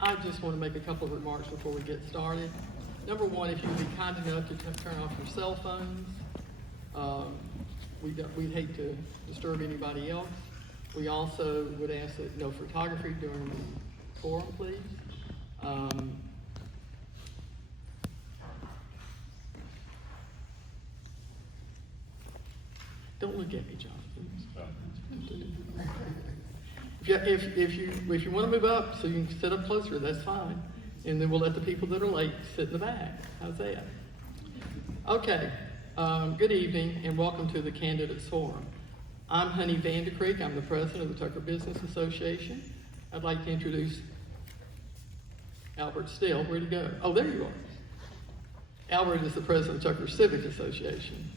I just want to make a couple of remarks before we get started. Number one, if you would be kind enough to turn off your cell phones. We'd hate to disturb anybody else. We also would ask that no photography during the forum, please. Don't look at me, Jonathan. If you want to move up so you can sit up closer, that's fine. And then we'll let the people that are late sit in the back. How's that? Okay. Good evening and welcome to the Candidates Forum. I'm Honey Vandekreek. I'm the president of the Tucker Business Association. I'd like to introduce Albert Still. Where'd he go? Oh, there you are. Albert is the president of Tucker Civic Association.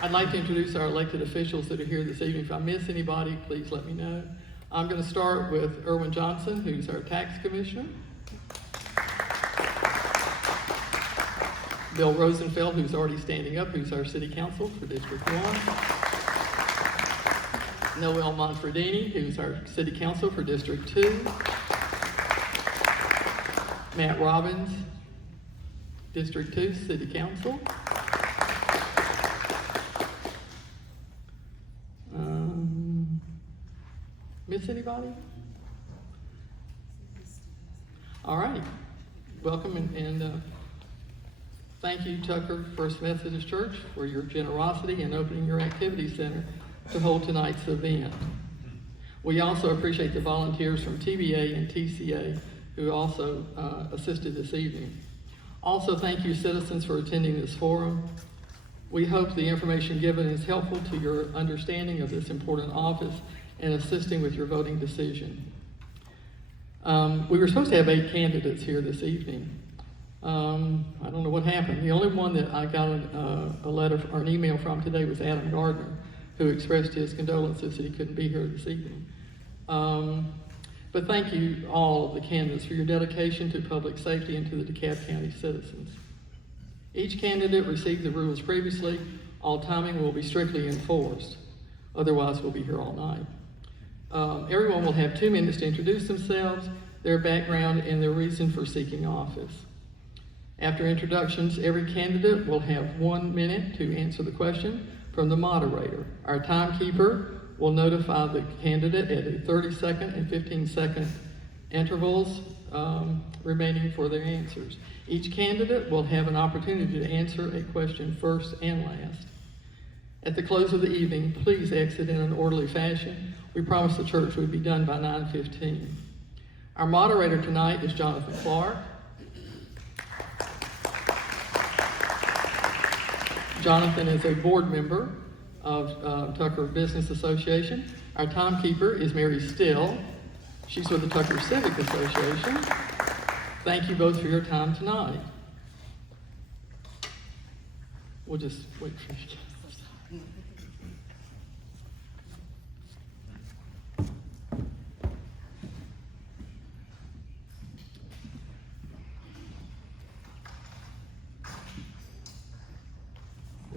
I'd like to introduce our elected officials that are here this evening. If I miss anybody, please let me know. I'm going to start with Erwin Johnson, who's our tax commissioner. Bill Rosenfeld, who's already standing up, who's our city council for District 1. Noel Monfredini, who's our city council for District 2. Matt Robbins, District 2 city council. Miss anybody? All right. Welcome and thank you, Tucker First Methodist Church, for your generosity in opening your activity center to hold tonight's event. We also appreciate the volunteers from TBA and TCA who also assisted this evening. Also, thank you, citizens, for attending this forum. We hope the information given is helpful to your understanding of this important office and assisting with your voting decision. We were supposed to have 8 candidates here this evening. I don't know what happened. The only one that I got a letter or an email from today was Adam Gardner, who expressed his condolences that he couldn't be here this evening. But thank you, all of the candidates, for your dedication to public safety and to the Dekalb County citizens. Each candidate received the rules previously. All timing will be strictly enforced. Otherwise, we'll be here all night. Everyone will have 2 minutes to introduce themselves, their background, and their reason for seeking office. After introductions, every candidate will have 1 minute to answer the question from the moderator. Our timekeeper will notify the candidate at a 30-second and 15-second intervals remaining for their answers. Each candidate will have an opportunity to answer a question first and last. At the close of the evening, please exit in an orderly fashion. We promised the church would be done by 9:15. Our moderator tonight is Jonathan Clark. Jonathan is a board member of Tucker Business Association. Our timekeeper is Mary Still. She's with the Tucker Civic Association. Thank you both for your time tonight. We'll just wait for you.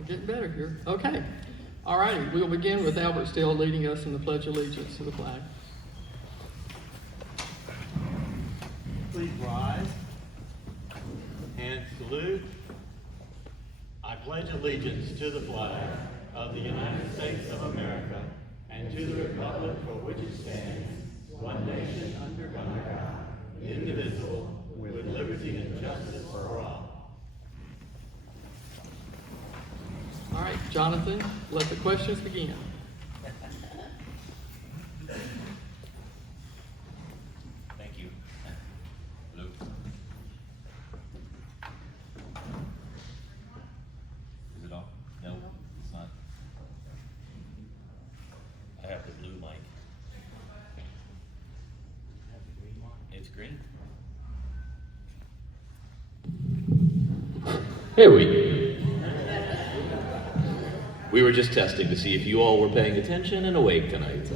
Getting better here. Okay. All righty. We'll begin with Albert Still leading us in the Pledge of Allegiance to the flag. Please rise and salute. I pledge allegiance to the flag of the United States of America and to the republic for which it stands, one nation under God, indivisible, with liberty and justice for all. All right, Jonathan, let the questions begin. Thank you. Luke. Is it off? No, it's not. I have the blue mic. It's green. Here we were just testing to see if you all were paying attention and awake tonight. So.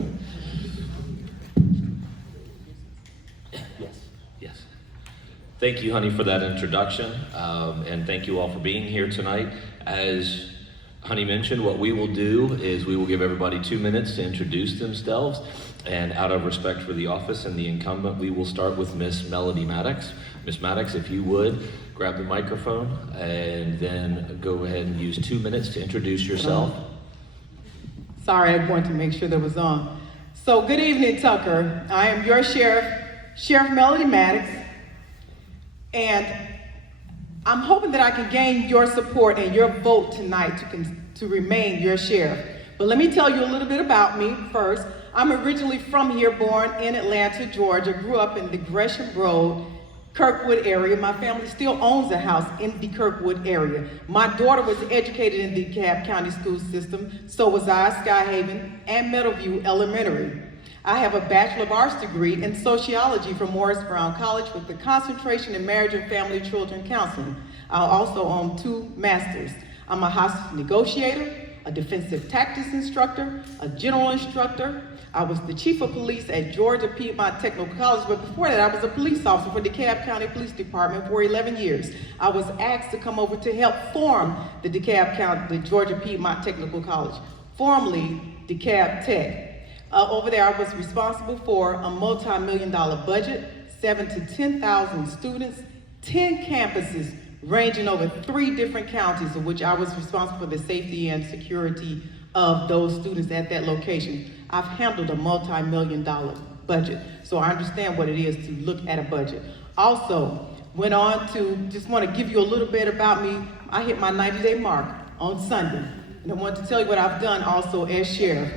Yes. Thank you, honey, for that introduction, and thank you all for being here tonight. As Honey mentioned, what we will do is we will give everybody 2 minutes to introduce themselves, and out of respect for the office and the incumbent, we will start with Miss Melody Maddox. Miss Maddox, if you would, grab the microphone and then go ahead and use 2 minutes to introduce yourself. Sorry, I wanted to make sure that was on. So good evening, Tucker. I am your sheriff, Sheriff Melody Maddox, and I'm hoping that I can gain your support and your vote tonight to remain your sheriff. But let me tell you a little bit about me first. I'm originally from here, born in Atlanta, Georgia, grew up in the Gresham Road, Kirkwood area. My family still owns a house in the Kirkwood area. My daughter was educated in the Dekalb County school system, so was I, Skyhaven, and Meadowview Elementary. I have a Bachelor of Arts degree in sociology from Morris Brown College with a concentration in marriage and family children counseling. I also own 2 masters. I'm a hostage negotiator, a defensive tactics instructor, a general instructor. I was the chief of police at Georgia Piedmont Technical College, but before that I was a police officer for the Dekalb County Police Department for 11 years. I was asked to come over to help form the Dekalb County, the Georgia Piedmont Technical College, formerly DeKalb Tech. Over there, I was responsible for a multi-million-dollar budget, 7,000 to 10,000 students, 10 campuses ranging over 3 different counties, of which I was responsible for the safety and security of those students at that location. I've handled a multi-million-dollar budget, so I understand what it is to look at a budget. Also, went on to, just want to give you a little bit about me. I hit my 90-day mark on Sunday, and I want to tell you what I've done also as sheriff.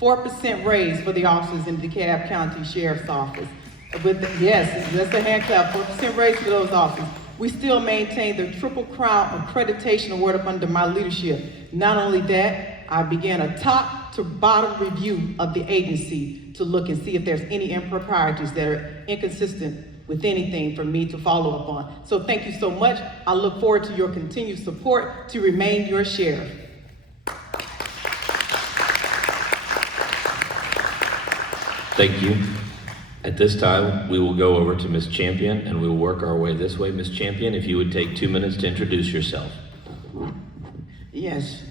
4% raise for the officers in the Dekalb County Sheriff's Office. Yes, that's a hand clap, 4% raise for those officers. We still maintain the Triple Crown Accreditation Award up under my leadership. Not only that, I began a top to bottom review of the agency to look and see if there's any improprieties that are inconsistent with anything for me to follow up on. So thank you so much. I look forward to your continued support to remain your sheriff. Thank you. At this time, we will go over to Ms. Champion, and we will work our way this way. Ms. Champion, if you would take 2 minutes to introduce yourself. Yes,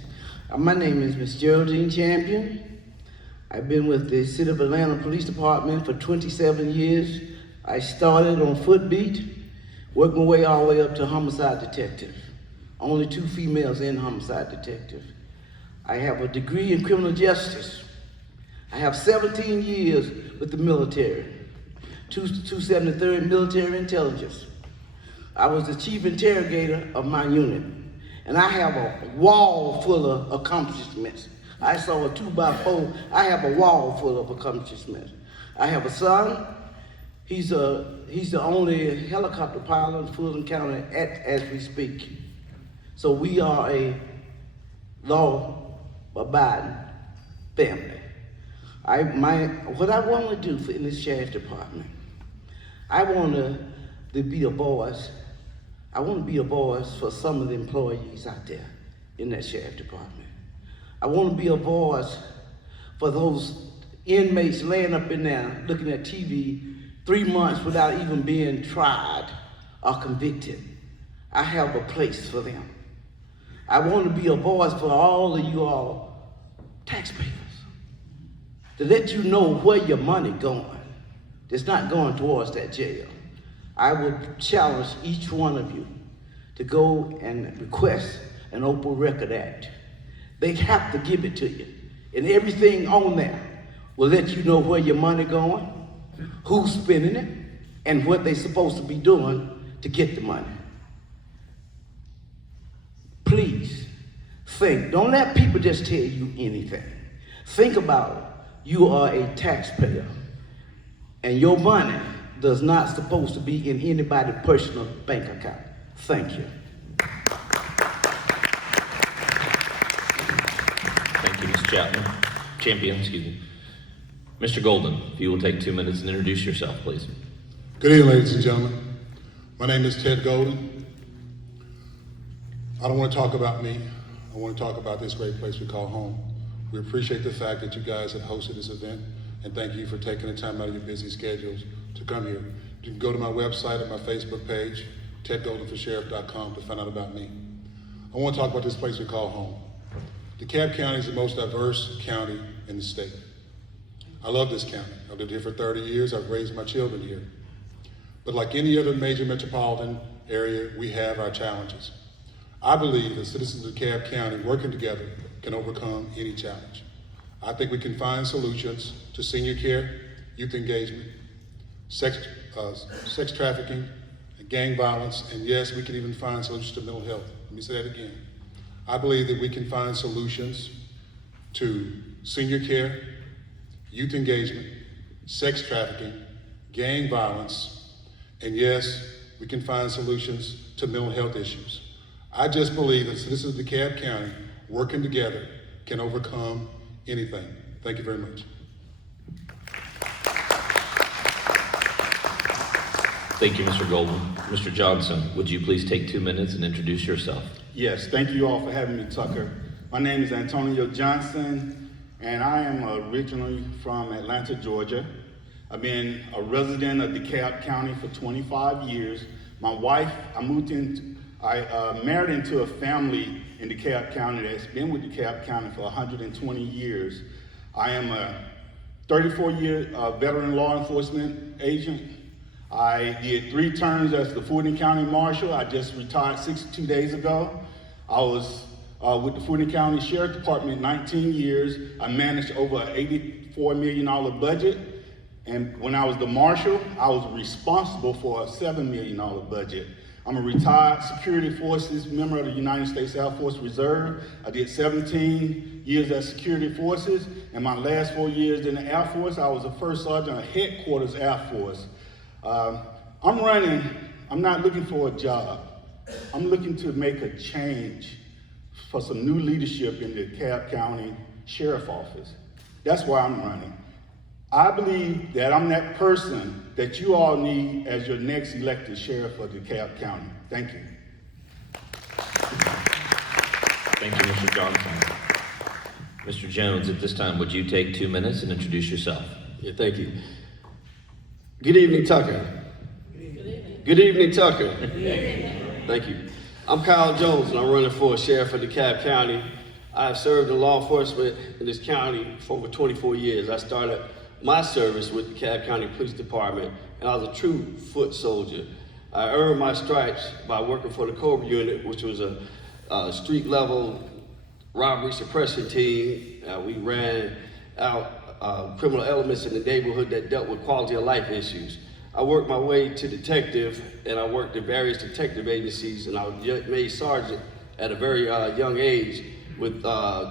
my name is Miss Geraldine Champion. I've been with the City of Atlanta Police Department for 27 years. I started on foot beat, worked my way all the way up to homicide detective. Only 2 females in homicide detective. I have a degree in criminal justice. I have 17 years with the military, 273rd Military Intelligence. I was the chief interrogator of my unit, and I have a wall full of accomplishments. I saw a 2x4, I have a wall full of accomplishments. I have a son, he's the only helicopter pilot in Fulton County as we speak. So we are a law-abiding family. What I want to do in this sheriff department, I want to be a voice. I want to be a voice for some of the employees out there in that sheriff department. I want to be a voice for those inmates laying up in there looking at TV 3 months without even being tried or convicted. I have a place for them. I want to be a voice for all of you all taxpayers, to let you know where your money going. It's not going towards that jail. I would challenge each one of you to go and request an Open Record Act. They have to give it to you. And everything on there will let you know where your money going, who's spending it, and what they're supposed to be doing to get the money. Please think. Don't let people just tell you anything. Think about it. You are a taxpayer, and your money does not supposed to be in anybody's personal bank account. Thank you. Thank you, Ms. Champion, excuse me. Mr. Golden, if you will take 2 minutes and introduce yourself, please. Good evening, ladies and gentlemen. My name is Ted Golden. I don't want to talk about me. I want to talk about this great place we call home. We appreciate the fact that you guys have hosted this event, and thank you for taking the time out of your busy schedules to come here. You can go to my website and my Facebook page, tedgoldenforsheriff.com, to find out about me. I want to talk about this place we call home. DeKalb County is the most diverse county in the state. I love this county. I've lived here for 30 years. I've raised my children here. But like any other major metropolitan area, we have our challenges. I believe that citizens of DeKalb County working together can overcome any challenge. I think we can find solutions to senior care, youth engagement, sex trafficking, and gang violence, and yes, we can even find solutions to mental health. Let me say that again. I believe that we can find solutions to senior care, youth engagement, sex trafficking, gang violence, and yes, we can find solutions to mental health issues. I just believe that citizens of DeKalb County working together can overcome anything. Thank you very much. Thank you, Mr. Golden. Mr. Johnson, would you please take 2 minutes and introduce yourself? Yes, thank you all for having me, Tucker. My name is Antonio Johnson, and I am originally from Atlanta, Georgia. I've been a resident of DeKalb County for 25 years. My wife, I married into a family in DeKalb County that's been with DeKalb County for 120 years. I am a 34-year veteran law enforcement agent. I did 3 terms as the Fulton County Marshal. I just retired 62 days ago. I was with the Fulton County Sheriff Department 19 years. I managed over an $84 million budget. And when I was the Marshal, I was responsible for a $7 million budget. I'm a retired security forces member of the United States Air Force Reserve. I did 17 years as security forces, and my last 4 years in the Air Force, I was a first sergeant of Headquarters Air Force. I'm not looking for a job. I'm looking to make a change for some new leadership in the DeKalb County Sheriff Office. That's why I'm running. I believe that I'm that person that you all need as your next elected sheriff of DeKalb County. Thank you. Thank you, Mr. Johnson. Mr. Jones, at this time, would you take 2 minutes and introduce yourself? Yeah, thank you. Good evening, Tucker. Good evening, Tucker. Thank you. I'm Kyle Jones, and I'm running for sheriff of DeKalb County. I've served in law enforcement in this county for over 24 years. I started my service with the DeKalb County Police Department, and I was a true foot soldier. I earned my stripes by working for the Cobra Unit, which was a street-level robbery suppression team. We ran out criminal elements in the neighborhood that dealt with quality of life issues. I worked my way to detective, and I worked at various detective agencies, and I was made sergeant at a very young age with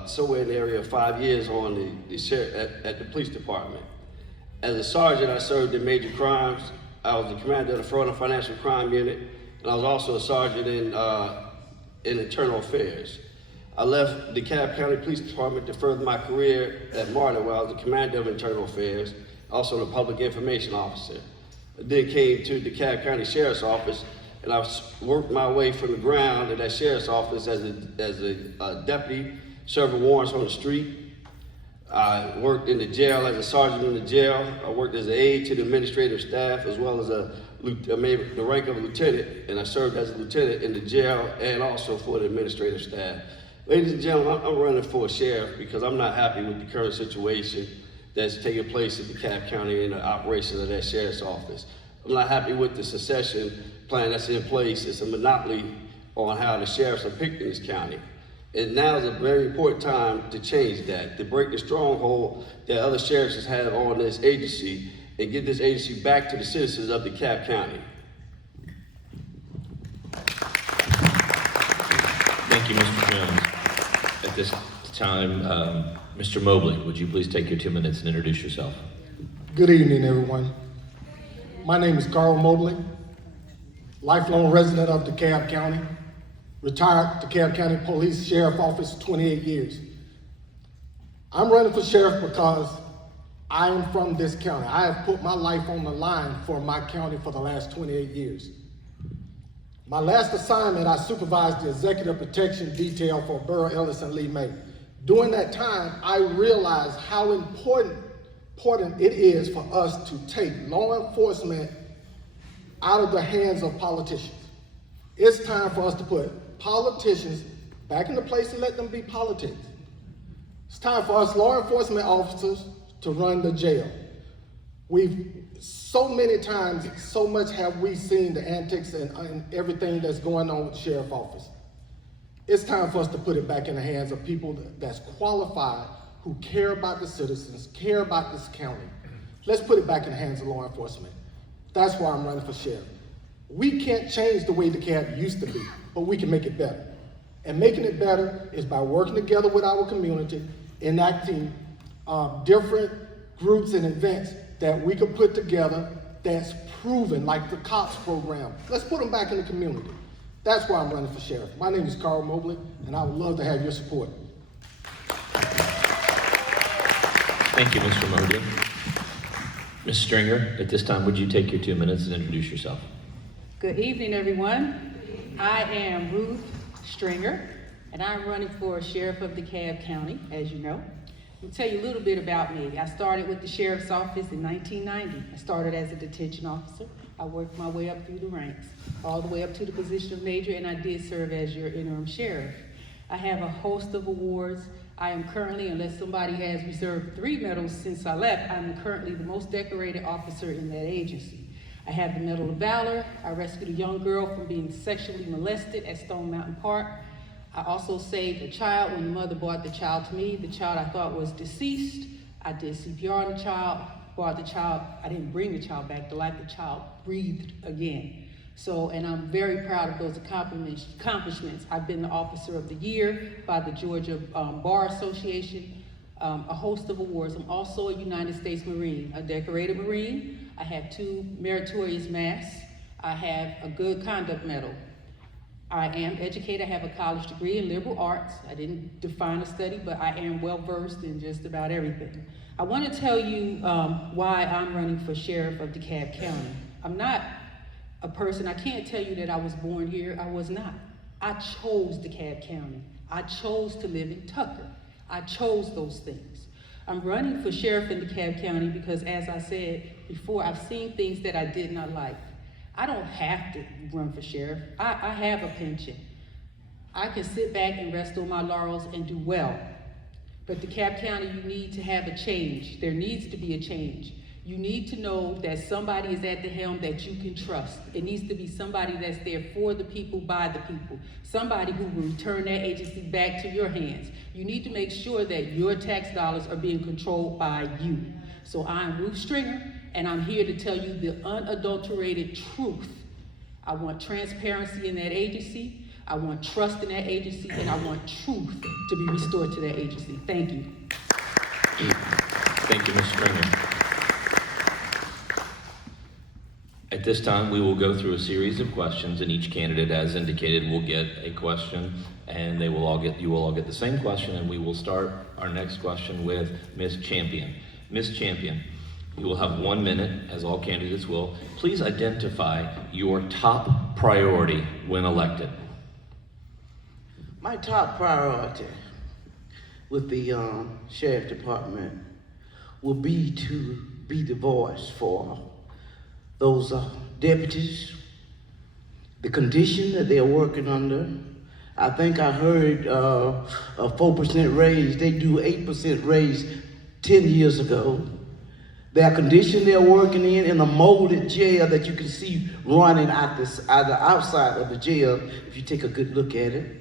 somewhere in the area of 5 years on at the police department. As a sergeant, I served in major crimes. I was the commander of the fraud and financial crime unit, and I was also a sergeant in internal affairs. I left the DeKalb County Police Department to further my career at MARTA, where I was the commander of internal affairs, also the public information officer. I then came to the DeKalb County Sheriff's Office, and I worked my way from the ground in that sheriff's office as a deputy, serving warrants on the street. I worked in the jail as a sergeant in the jail. I worked as an aide to the administrative staff, as well as the rank of a lieutenant, and I served as a lieutenant in the jail and also for the administrative staff. Ladies and gentlemen, I'm running for a sheriff because I'm not happy with the current situation that's taking place in DeKalb County in the operation of that sheriff's office. I'm not happy with the succession plan that's in place. It's a monopoly on how the sheriffs are picked in this county. And now is a very important time to change that, to break the stronghold that other sheriffs have on this agency and get this agency back to the citizens of DeKalb County. Thank you, Mr. Jones. At this time, Mr. Mobley, would you please take your 2 minutes and introduce yourself? Good evening, everyone. My name is Carl Mobley, lifelong resident of DeKalb County, retired DeKalb County Police Sheriff Office 28 years. I'm running for sheriff because I am from this county. I have put my life on the line for my county for the last 28 years. My last assignment, I supervised the executive protection detail for Burrow Ellis and Lee May. During that time, I realized how important it is for us to take law enforcement out of the hands of politicians. It's time for us to put politicians back in the place and let them be politics. It's time for us law enforcement officers to run the jail. So many times, so much have we seen the antics and everything that's going on with the sheriff's office. It's time for us to put it back in the hands of people that's qualified, who care about the citizens, care about this county. Let's put it back in the hands of law enforcement. That's why I'm running for sheriff. We can't change the way DeKalb used to be, but we can make it better. And making it better is by working together with our community, enacting different groups and events that we could put together that's proven, like the COPS program. Let's put them back in the community. That's why I'm running for sheriff. My name is Carl Mobley, and I would love to have your support. Thank you, Mr. Mobley. Ms. Stringer, at this time, would you take your 2 minutes and introduce yourself? Good evening, everyone. I am Ruth Stringer, and I'm running for sheriff of DeKalb County, as you know. I'll tell you a little bit about me. I started with the sheriff's office in 1990. I started as a detention officer. I worked my way up through the ranks, all the way up to the position of major, and I did serve as your interim sheriff. I have a host of awards. I am currently, unless somebody has reserved 3 medals since I left, I'm currently the most decorated officer in that agency. I have the Medal of Valor. I rescued a young girl from being sexually molested at Stone Mountain Park. I also saved a child when the mother brought the child to me. The child I thought was deceased. I did CPR on the child, brought the child. I didn't bring the child back to life. The child breathed again. So, and I'm very proud of those accomplishments. I've been the Officer of the Year by the Georgia Bar Association, a host of awards. I'm also a United States Marine, a decorated Marine. I have 2 meritorious masks. I have a Good Conduct Medal. I am educated. I have a college degree in liberal arts. I didn't define a study, but I am well versed in just about everything. I want to tell you why I'm running for sheriff of DeKalb County. I'm not a person, I can't tell you that I was born here. I was not. I chose DeKalb County. I chose to live in Tucker. I chose those things. I'm running for sheriff in DeKalb County because, as I said before, I've seen things that I did not like. I don't have to run for sheriff. I have a pension. I can sit back and rest on my laurels and do well. But DeKalb County, you need to have a change. There needs to be a change. You need to know that somebody is at the helm that you can trust. It needs to be somebody that's there for the people, by the people. Somebody who will return that agency back to your hands. You need to make sure that your tax dollars are being controlled by you. So I'm Ruth Stringer, and I'm here to tell you the unadulterated truth. I want transparency in that agency. I want trust in that agency, and I want truth to be restored to that agency. Thank you. Thank you, Ms. Stringer. At this time, we will go through a series of questions, and each candidate, as indicated, will get a question, and you will all get the same question, and we will start our next question with Ms. Champion. Ms. Champion, you will have 1 minute, as all candidates will. Please identify your top priority when elected. My top priority with the Sheriff Department will be to be the voice for those deputies, the condition that they're working under. I think I heard a 4% raise. They do 8% raise 10 years ago. Their condition they're working in a molded jail that you can see running out the outside of the jail if you take a good look at it.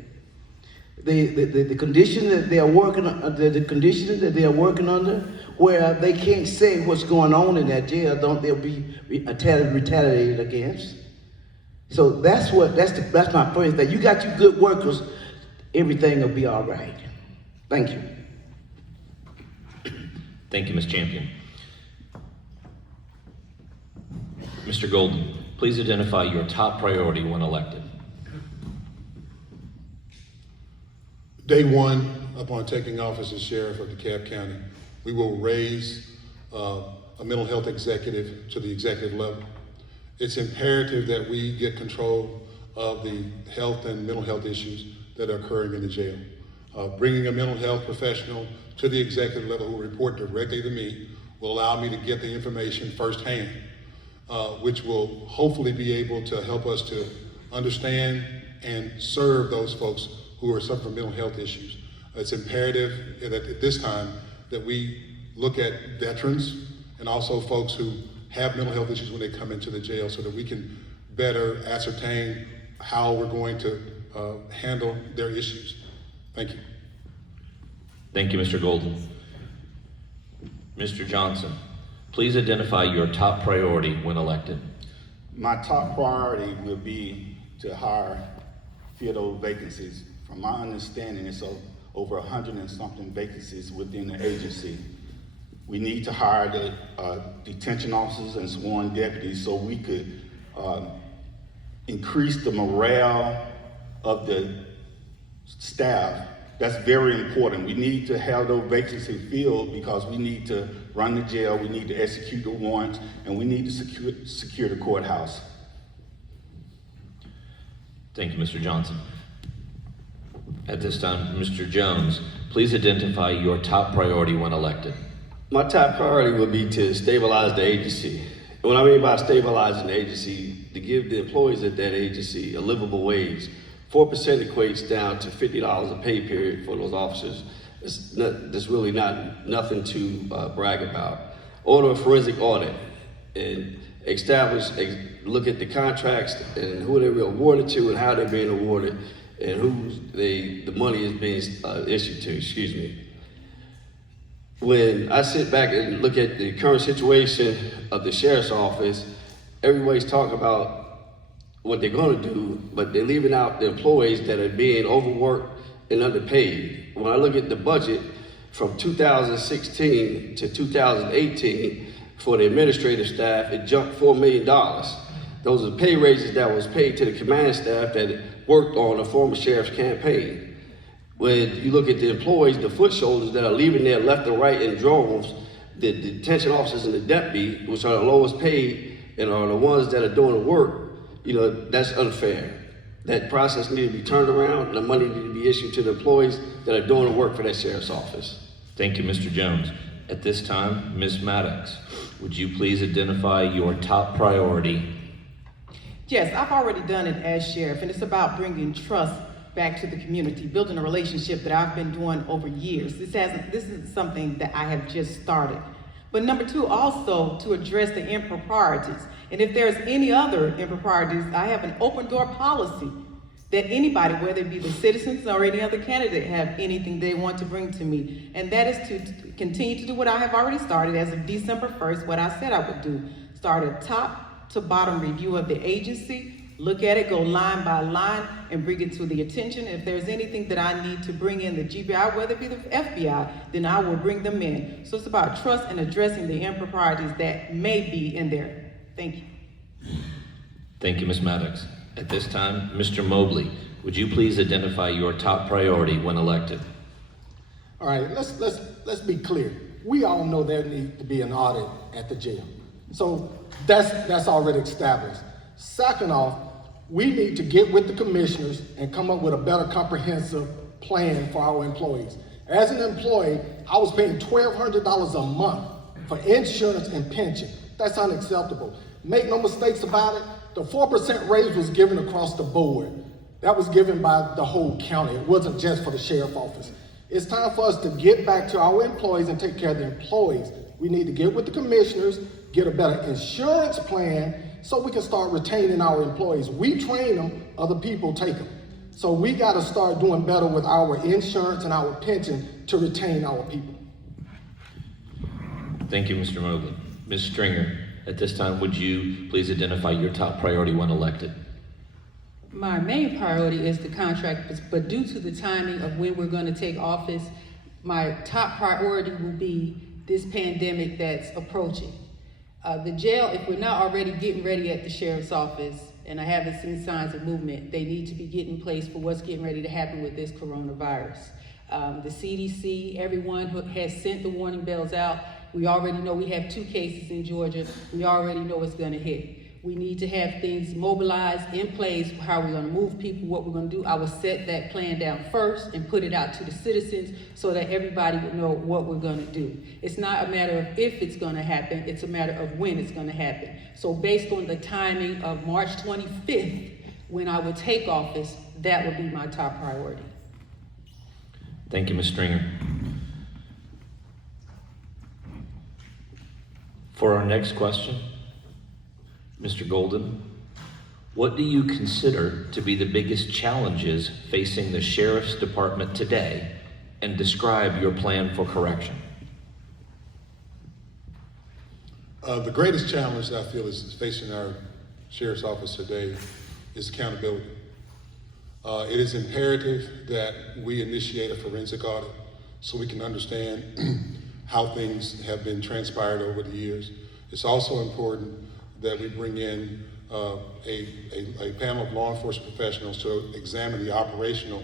The condition that they are working, the condition that they are working under, where they can't say what's going on in that jail, they'll be retaliated against. So that's my first thing. You got your good workers, everything will be all right. Thank you. Thank you, Ms. Champion. Mr. Golden, please identify your top priority when elected. Day one, upon taking office as sheriff of DeKalb County, we will raise a mental health executive to the executive level. It's imperative that we get control of the health and mental health issues that are occurring in the jail. Bringing a mental health professional to the executive level who will report directly to me will allow me to get the information firsthand, which will hopefully be able to help us to understand and serve those folks who are suffering from mental health issues. It's imperative that at this time that we look at veterans and also folks who have mental health issues when they come into the jail so that we can better ascertain how we're going to handle their issues. Thank you. Thank you, Mr. Golden. Mr. Johnson, please identify your top priority when elected. My top priority will be to fill those vacancies. From my understanding, it's over 100 and something vacancies within the agency. We need to hire the detention officers and sworn deputies so we could increase the morale of the staff. That's very important. We need to have those vacancies filled because we need to run the jail, we need to execute the warrants, and we need to secure the courthouse. Thank you, Mr. Johnson. At this time, Mr. Jones, please identify your top priority when elected. My top priority would be to stabilize the agency. And what I mean by stabilizing the agency, to give the employees at that agency a livable wage. 4% equates down to $50 a pay period for those officers. That's really nothing to brag about. Order a forensic audit and look at the contracts and who they were awarded to and how they're being awarded and who the money is being issued to, excuse me. When I sit back and look at the current situation of the sheriff's office, everybody's talking about what they're gonna do, but they're leaving out the employees that are being overworked and underpaid. When I look at the budget from 2016 to 2018 for the administrative staff, it jumped $4 million. Those are pay raises that was paid to the command staff that worked on the former sheriff's campaign. When you look at the employees, the foot soldiers that are leaving there left and right in droves, the detention officers and the deputy, which are the lowest paid and are the ones that are doing the work, that's unfair. That process needs to be turned around and the money needs to be issued to the employees that are doing the work for that sheriff's office. Thank you, Mr. Jones. At this time, Ms. Maddox, would you please identify your top priority? Yes, I've already done it as sheriff, and it's about bringing trust back to the community, building a relationship that I've been doing over years. This isn't something that I have just started. But number two, also to address the improprieties. And if there's any other improprieties, I have an open door policy that anybody, whether it be the citizens or any other candidate, have anything they want to bring to me. And that is to continue to do what I have already started as of December 1st, what I said I would do. Start a top to bottom review of the agency, look at it, go line by line, and bring it to the attention. If there's anything that I need to bring in the GBI, whether it be the FBI, then I will bring them in. So it's about trust and addressing the improprieties that may be in there. Thank you. Thank you, Ms. Maddox. At this time, Mr. Mobley, would you please identify your top priority when elected? All right, let's be clear. We all know there needs to be an audit at the jail. So that's already established. Second off, we need to get with the commissioners and come up with a better comprehensive plan for our employees. As an employee, I was paying $1,200 a month for insurance and pension. That's unacceptable. Make no mistakes about it, the 4% raise was given across the board. That was given by the whole county. It wasn't just for the sheriff's office. It's time for us to get back to our employees and take care of the employees. We need to get with the commissioners, get a better insurance plan so we can start retaining our employees. We train them, other people take them. So we gotta start doing better with our insurance and our pension to retain our people. Thank you, Mr. Mobley. Ms. Stringer, at this time, would you please identify your top priority when elected? My main priority is the contract, but due to the timing of when we're going to take office, my top priority will be this pandemic that's approaching. The jail, if we're not already getting ready at the sheriff's office, and I haven't seen signs of movement, they need to be getting in place for what's getting ready to happen with this coronavirus. The CDC, everyone who has sent the warning bells out, we already know we have 2 cases in Georgia. We already know it's gonna hit. We need to have things mobilized in place for how we're gonna move people, what we're gonna do. I will set that plan down first and put it out to the citizens so that everybody would know what we're gonna do. It's not a matter of if it's gonna happen, it's a matter of when it's gonna happen. So based on the timing of March 25th, when I would take office, that would be my top priority. Thank you, Ms. Stringer. For our next question, Mr. Golden, what do you consider to be the biggest challenges facing the Sheriff's Department today, and describe your plan for correction? The greatest challenge that I feel is facing our Sheriff's Office today is accountability. It is imperative that we initiate a forensic audit so we can understand how things have been transpired over the years. It's also important that we bring in a panel of law enforcement professionals to examine the operational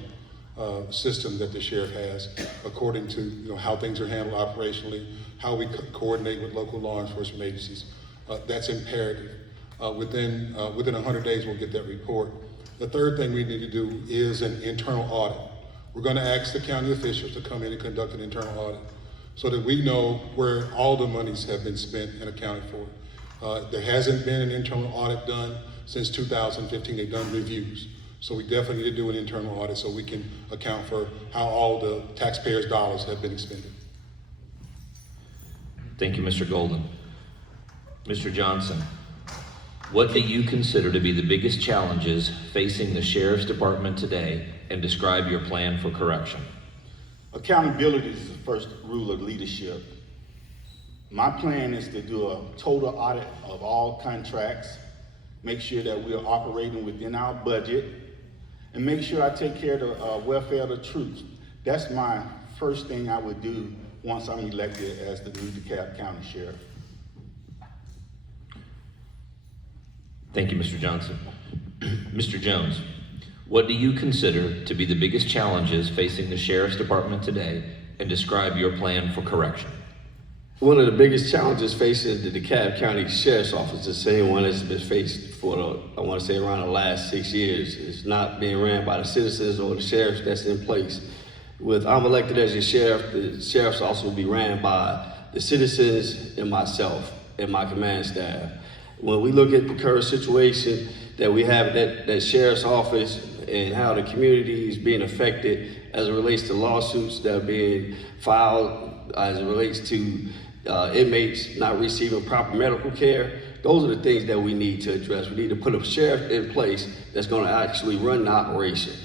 system that the sheriff has, according to how things are handled operationally, how we coordinate with local law enforcement agencies. That's imperative. Within 100 days, we'll get that report. The third thing we need to do is an internal audit. We're going to ask the county officials to come in and conduct an internal audit so that we know where all the monies have been spent and accounted for. There hasn't been an internal audit done since 2015. They've done reviews. So we definitely need to do an internal audit so we can account for how all the taxpayers' dollars have been expended. Thank you, Mr. Golden. Mr. Johnson, what do you consider to be the biggest challenges facing the Sheriff's Department today, and describe your plan for correction? Accountability is the first rule of leadership. My plan is to do a total audit of all contracts, make sure that we are operating within our budget, and make sure I take care of the welfare of the troops. That's my first thing I would do once I'm elected as the new DeKalb County Sheriff. Thank you, Mr. Johnson. Mr. Jones, what do you consider to be the biggest challenges facing the Sheriff's Department today, and describe your plan for correction? One of the biggest challenges facing the DeKalb County Sheriff's Office, the same one that's been faced for, I want to say, around the last 6 years, is not being ran by the citizens or the sheriffs that's in place. I'm elected as your sheriff, the sheriff's office will be ran by the citizens and myself and my command staff. When we look at the current situation that we have at that sheriff's office and how the community is being affected as it relates to lawsuits that are being filed, as it relates to inmates not receiving proper medical care, those are the things that we need to address. We need to put a sheriff in place that's going to actually run the operation.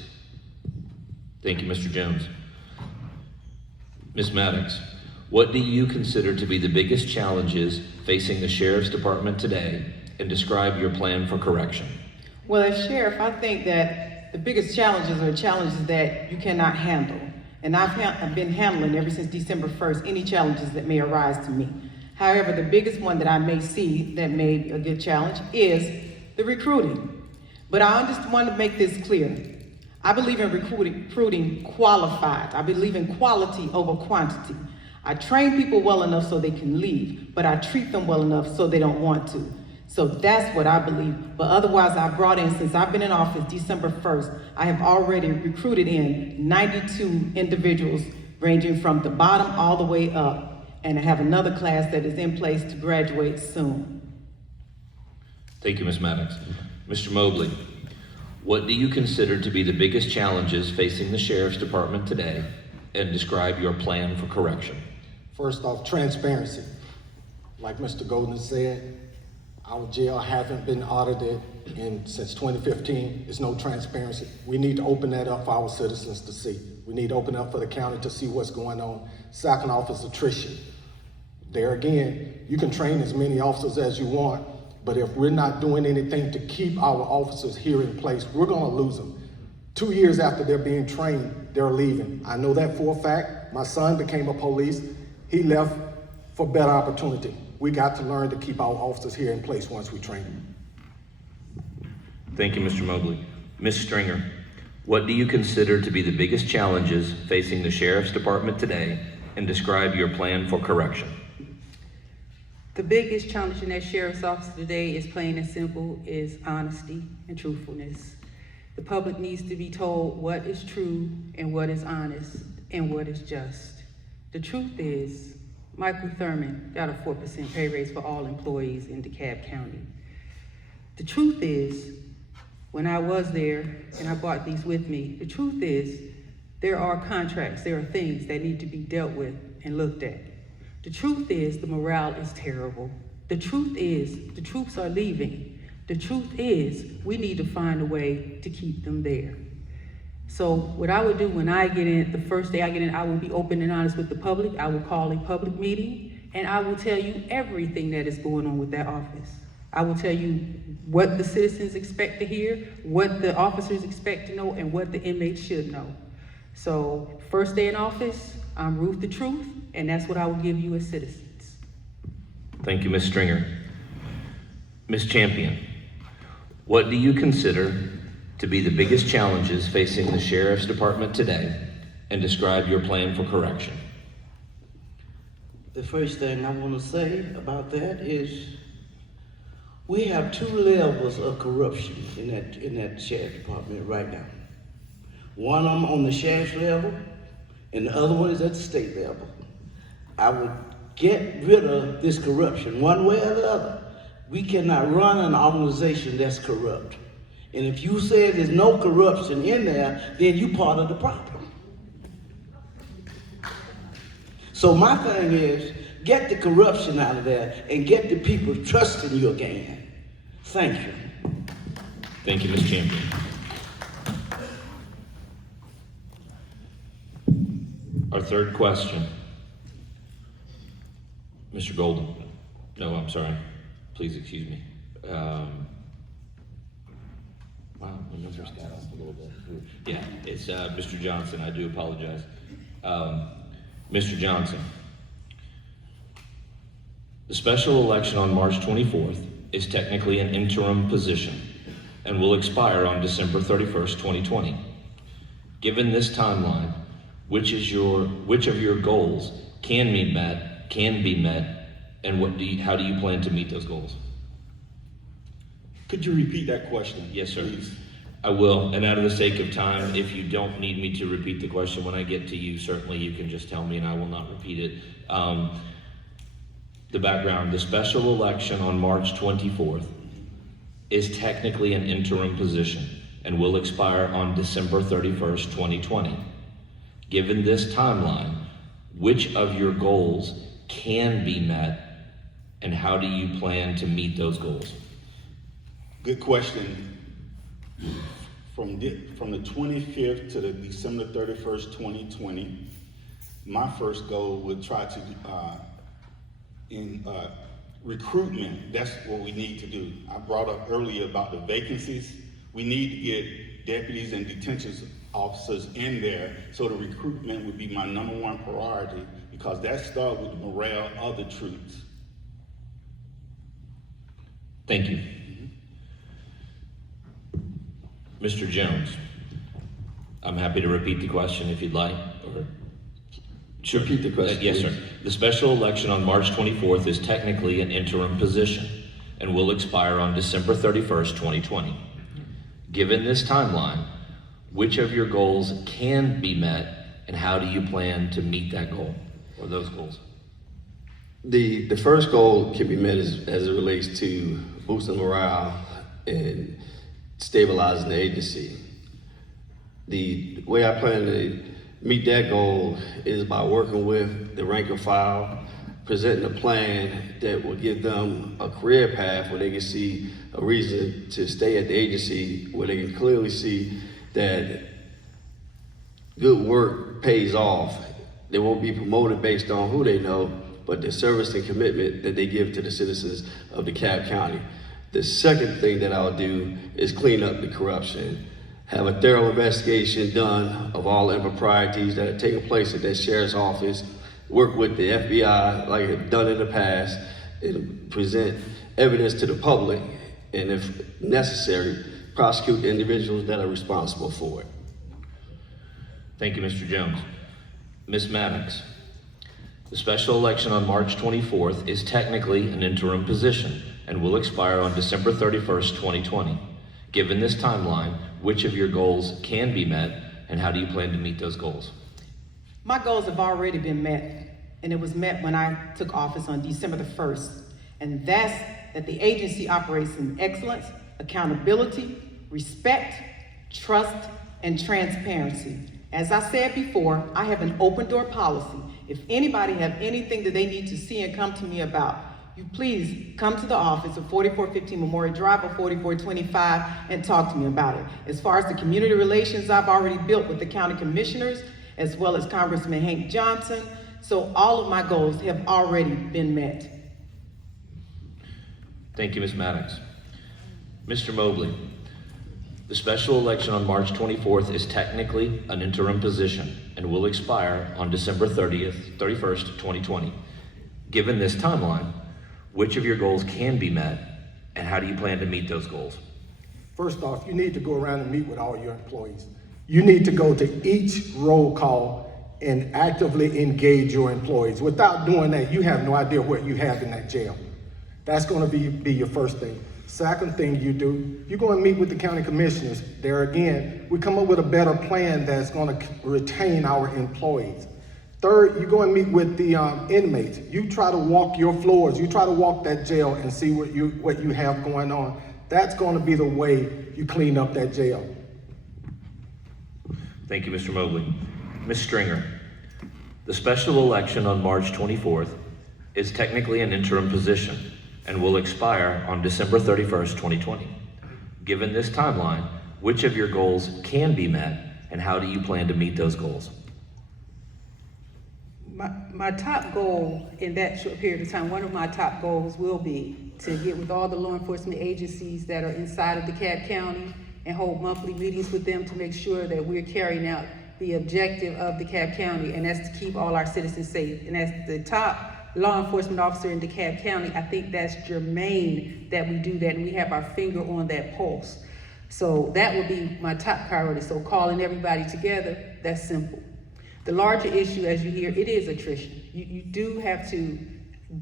Thank you, Mr. Jones. Ms. Maddox, what do you consider to be the biggest challenges facing the Sheriff's Department today, and describe your plan for correction? Well, as sheriff, I think that the biggest challenges are challenges that you cannot handle. And I've been handling ever since December 1st any challenges that may arise to me. However, the biggest one that I may see that may be a good challenge is the recruiting. But I just want to make this clear. I believe in recruiting qualified. I believe in quality over quantity. I train people well enough so they can leave, but I treat them well enough so they don't want to. So that's what I believe. But otherwise, I've brought in, since I've been in office December 1st, I have already recruited in 92 individuals ranging from the bottom all the way up. And I have another class that is in place to graduate soon. Thank you, Ms. Maddox. Mr. Mobley, what do you consider to be the biggest challenges facing the Sheriff's Department today, and describe your plan for correction? First off, transparency. Like Mr. Golden said, our jail haven't been audited since 2015. There's no transparency. We need to open that up for our citizens to see. We need to open up for the county to see what's going on. Second off is attrition. There again, you can train as many officers as you want, but if we're not doing anything to keep our officers here in place, we're gonna lose them. 2 years after they're being trained, they're leaving. I know that for a fact. My son became a police. He left for better opportunity. We got to learn to keep our officers here in place once we train them. Thank you, Mr. Mobley. Ms. Stringer, what do you consider to be the biggest challenges facing the Sheriff's Department today, and describe your plan for correction? The biggest challenge in that sheriff's office today is plain and simple, is honesty and truthfulness. The public needs to be told what is true and what is honest and what is just. The truth is, Michael Thurman got a 4% pay raise for all employees in DeKalb County. The truth is, when I was there and I brought these with me, the truth is There are contracts, there are things that need to be dealt with and looked at. The truth is the morale is terrible. The truth is the troops are leaving. The truth is we need to find a way to keep them there. So what I would do when I get in, the first day I get in, I will be open and honest with the public. I will call a public meeting and I will tell you everything that is going on with that office. I will tell you what the citizens expect to hear, what the officers expect to know, and what the inmates should know. So first day in office, I'm Ruth the Truth, and that's what I will give you as citizens. Thank you, Ms. Stringer. Ms. Champion, what do you consider to be the biggest challenges facing the Sheriff's Department today, and describe your plan for correction? The first thing I want to say about that is we have two levels of corruption in that sheriff department right now. One of them on the sheriff's level, and the other one is at the state level. I would get rid of this corruption one way or the other. We cannot run an organization that's corrupt. And if you say there's no corruption in there, then you're part of the problem. So my thing is, get the corruption out of there and get the people trusting you again. Thank you. Thank you, Ms. Champion. Our third question. Mr. Golden. No, I'm sorry. Please excuse me. Wow, my numbers got off a little bit. Yeah, it's Mr. Johnson. I do apologize. Mr. Johnson. The special election on March 24th is technically an interim position and will expire on December 31st, 2020. Given this timeline, which of your goals can be met, and how do you plan to meet those goals? Could you repeat that question? Yes, sir. Please? I will, and out of the sake of time, if you don't need me to repeat the question when I get to you, certainly you can just tell me and I will not repeat it. The background, the special election on March 24th is technically an interim position and will expire on December 31st, 2020. Given this timeline, which of your goals can be met and how do you plan to meet those goals? Good question. From the 25th to the December 31st, 2020, my first goal would try to, in recruitment, that's what we need to do. I brought up earlier about the vacancies. We need to get deputies and detention officers in there, so the recruitment would be my #1 priority, because that starts with the morale of the troops. Thank you. Mr. Jones, I'm happy to repeat the question if you'd like, or... Sure. Repeat the question, Yes, sir. please. The special election on March 24th is technically an interim position and will expire on December 31st, 2020. Given this timeline, which of your goals can be met and how do you plan to meet that goal or those goals? The first goal can be met as it relates to boosting morale and stabilizing the agency. The way I plan to meet that goal is by working with the rank and file, presenting a plan that will give them a career path where they can see a reason to stay at the agency, where they can clearly see that good work pays off. They won't be promoted based on who they know, but the service and commitment that they give to the citizens of DeKalb County. The second thing that I'll do is clean up the corruption. Have a thorough investigation done of all the improprieties that have taken place at that sheriff's office. Work with the FBI like I've done in the past and present evidence to the public, and if necessary, prosecute the individuals that are responsible for it. Thank you, Mr. Jones. Ms. Maddox, the special election on March 24th is technically an interim position and will expire on December 31st, 2020. Given this timeline, which of your goals can be met and how do you plan to meet those goals? My goals have already been met, and it was met when I took office on December the 1st. And that's that the agency operates in excellence, accountability, respect, trust, and transparency. As I said before, I have an open door policy. If anybody have anything that they need to see and come to me about, you please come to the office of 4415 Memorial Drive or 4425 and talk to me about it. As far as the community relations I've already built with the county commissioners, as well as Congressman Hank Johnson, so all of my goals have already been met. Thank you, Ms. Maddox. Mr. Mobley, the special election on March 24th is technically an interim position and will expire on December 31st, 2020. Given this timeline, which of your goals can be met, and how do you plan to meet those goals? First off, you need to go around and meet with all your employees. You need to go to each roll call and actively engage your employees. Without doing that, you have no idea what you have in that jail. That's gonna be your first thing. Second thing you do, you go and meet with the county commissioners. There again, we come up with a better plan that's gonna retain our employees. Third, you go and meet with the inmates. You try to walk your floors. You try to walk that jail and see what you have going on. That's going to be the way you clean up that jail. Thank you, Mr. Mobley. Ms. Stringer, the special election on March 24th is technically an interim position and will expire on December 31st, 2020. Given this timeline, which of your goals can be met, and how do you plan to meet those goals? My top goal in that short period of time, one of my top goals will be to get with all the law enforcement agencies that are inside of DeKalb County and hold monthly meetings with them to make sure that we're carrying out the objective of DeKalb County, and that's to keep all our citizens safe. And as the top law enforcement officer in DeKalb County, I think that's germane that we do that and we have our finger on that pulse. So that would be my top priority. So calling everybody together, that's simple. The larger issue, as you hear, it is attrition. You do have to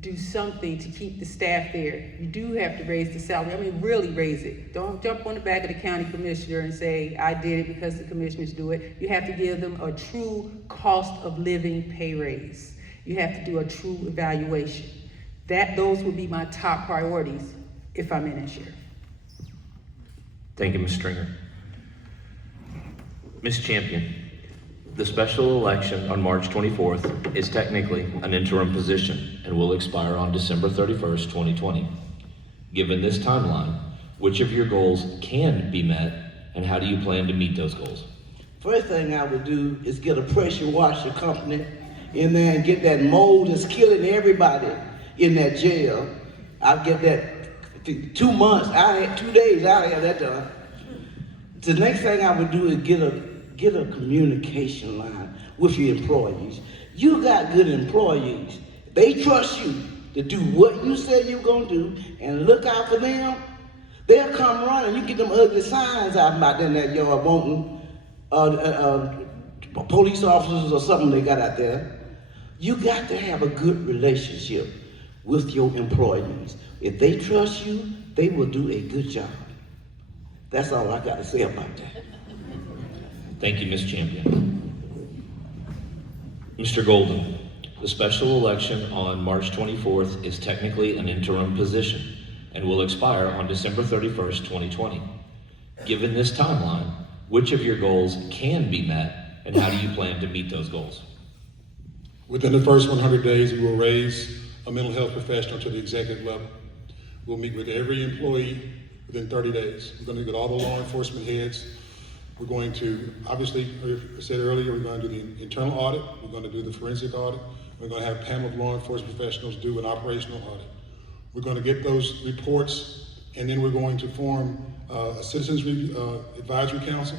do something to keep the staff there. You do have to raise the salary. I mean, really raise it. Don't jump on the back of the county commissioner and say, I did it because the commissioners do it. You have to give them a true cost of living pay raise. You have to do a true evaluation. Those would be my top priorities if I'm in as sheriff. Thank you, Ms. Stringer. Ms. Champion, the special election on March 24th is technically an interim position and will expire on December 31st, 2020. Given this timeline, which of your goals can be met, and how do you plan to meet those goals? First thing I would do is get a pressure washer company in there and get that mold that's killing everybody in that jail. I'll get that 2 months, 2 days, I'll have that done. The next thing I would do is get a communication line with your employees. You got good employees. They trust you to do what you said you're gonna do and look out for them. They'll come running. You get them ugly signs out about in that yard wanting police officers or something they got out there. You got to have a good relationship with your employees. If they trust you, they will do a good job. That's all I got to say about that. Thank you, Ms. Champion. Mr. Golden, the special election on March 24th is technically an interim position and will expire on December 31st, 2020. Given this timeline, which of your goals can be met, and how do you plan to meet those goals? Within the first 100 days, we will raise a mental health professional to the executive level. We'll meet with every employee within 30 days. We're going to get all the law enforcement heads. We're going to, obviously, I said earlier, we're going to do the internal audit. We're going to do the forensic audit. We're going to have a panel of law enforcement professionals do an operational audit. We're going to get those reports, and then we're going to form a citizens advisory council,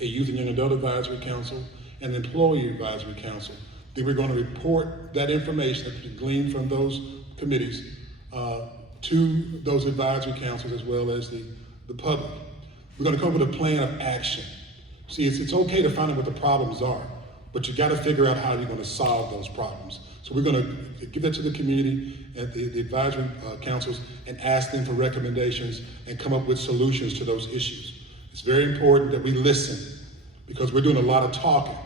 a youth and young adult advisory council, and an employee advisory council. Then we're going to report that information that we gleaned from those committees to those advisory councils as well as the public. We're going to come up with a plan of action. See, it's okay to find out what the problems are, but you got to figure out how you're going to solve those problems. So we're going to give that to the community and the advisory councils and ask them for recommendations and come up with solutions to those issues. It's very important that we listen because we're doing a lot of talking.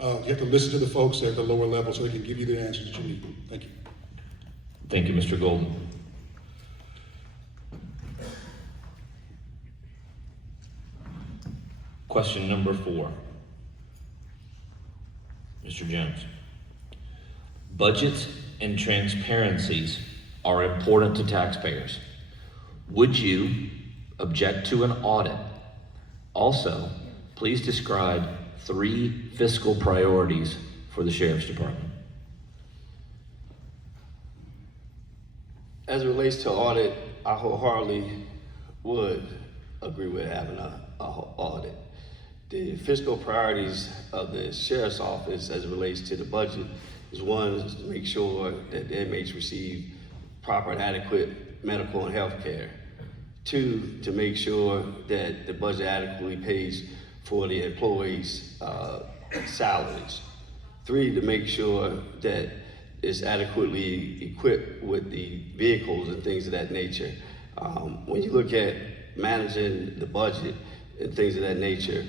You have to listen to the folks at the lower level so they can give you the answers that you need. Thank you. Thank you, Mr. Golden. Question number 4. Mr. Jones. Budgets and transparencies are important to taxpayers. Would you object to an audit? Also, please describe 3 fiscal priorities for the Sheriff's Department. As it relates to audit, I wholeheartedly would agree with having a audit. The fiscal priorities of the Sheriff's Office as it relates to the budget is one, is to make sure that the inmates receive proper and adequate medical and health care. 2, to make sure that the budget adequately pays for the employees' salaries. 3, to make sure that it's adequately equipped with the vehicles and things of that nature. When you look at managing the budget and things of that nature,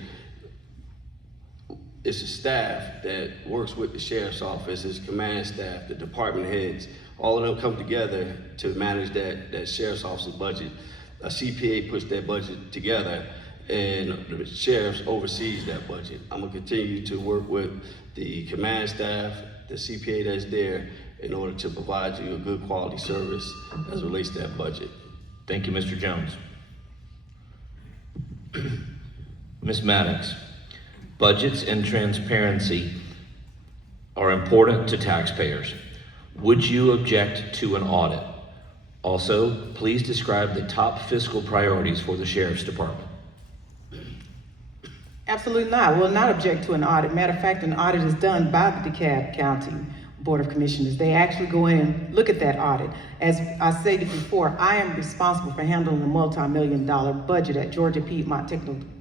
it's a staff that works with the Sheriff's Office, it's command staff, the department heads, all of them come together to manage that Sheriff's Office's budget. A CPA puts that budget together and the Sheriff oversees that budget. I'm gonna continue to work with the command staff, the CPA that's there, in order to provide you a good quality service as it relates to that budget. Thank you, Mr. Jones. Ms. Maddox, budgets and transparency are important to taxpayers. Would you object to an audit? Also, please describe the top fiscal priorities for the Sheriff's Department. Absolutely not. I will not object to an audit. Matter of fact, an audit is done by the DeKalb County Board of Commissioners. They actually go in and look at that audit. As I stated before, I am responsible for handling the multi-million-dollar budget at Georgia Piedmont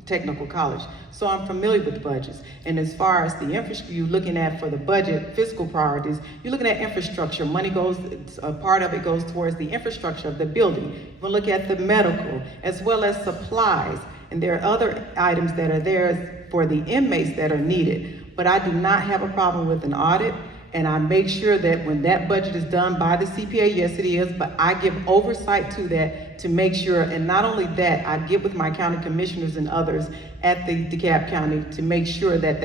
Technical College. So I'm familiar with the budgets. And as far as the infrastructure you're looking at for the budget fiscal priorities, you're looking at infrastructure. Money goes, a part of it goes towards the infrastructure of the building. We'll look at the medical as well as supplies. And there are other items that are there for the inmates that are needed. But I do not have a problem with an audit. And I make sure that when that budget is done by the CPA, yes it is, but I give oversight to that to make sure, and not only that, I get with my county commissioners and others at the DeKalb County to make sure that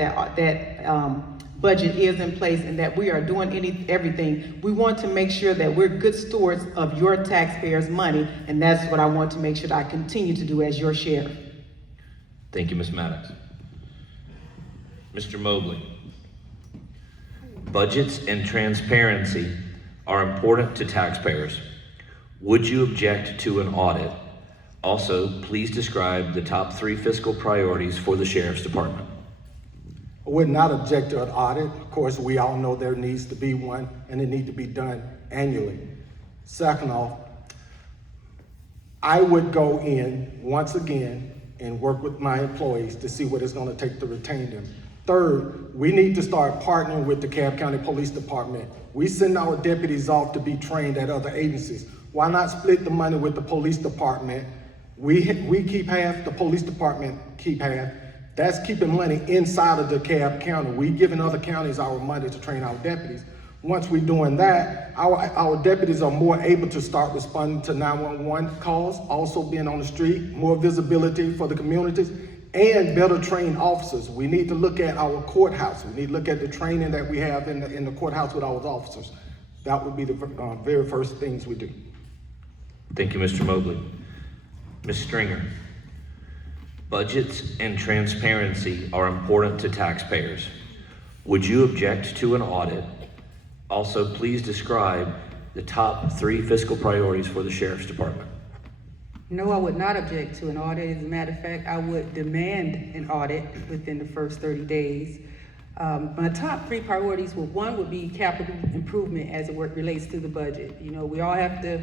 budget is in place and that we are doing everything. We want to make sure that we're good stewards of your taxpayers' money, and that's what I want to make sure that I continue to do as your sheriff. Thank you, Ms. Maddox. Mr. Mobley. Budgets and transparency are important to taxpayers. Would you object to an audit? Also, please describe the top 3 fiscal priorities for the Sheriff's Department. I would not object to an audit. Of course, we all know there needs to be one and it needs to be done annually. Second off, I would go in once again and work with my employees to see what it's gonna take to retain them. Third, we need to start partnering with the DeKalb County Police Department. We send our deputies off to be trained at other agencies. Why not split the money with the police department? We keep half, the police department keep half. That's keeping money inside of DeKalb County. We giving other counties our money to train our deputies. Once we're doing that, our deputies are more able to start responding to 911 calls, also being on the street, more visibility for the communities, and better trained officers. We need to look at our courthouse. We need to look at the training that we have in the courthouse with our officers. That would be the very first things we do. Thank you, Mr. Mobley. Ms. Stringer. Budgets and transparency are important to taxpayers. Would you object to an audit? Also, please describe the top 3 fiscal priorities for the Sheriff's Department. No, I would not object to an audit. As a matter of fact, I would demand an audit within the first 30 days. My top 3 priorities, one would be capital improvement as it relates to the budget. You know, we all have to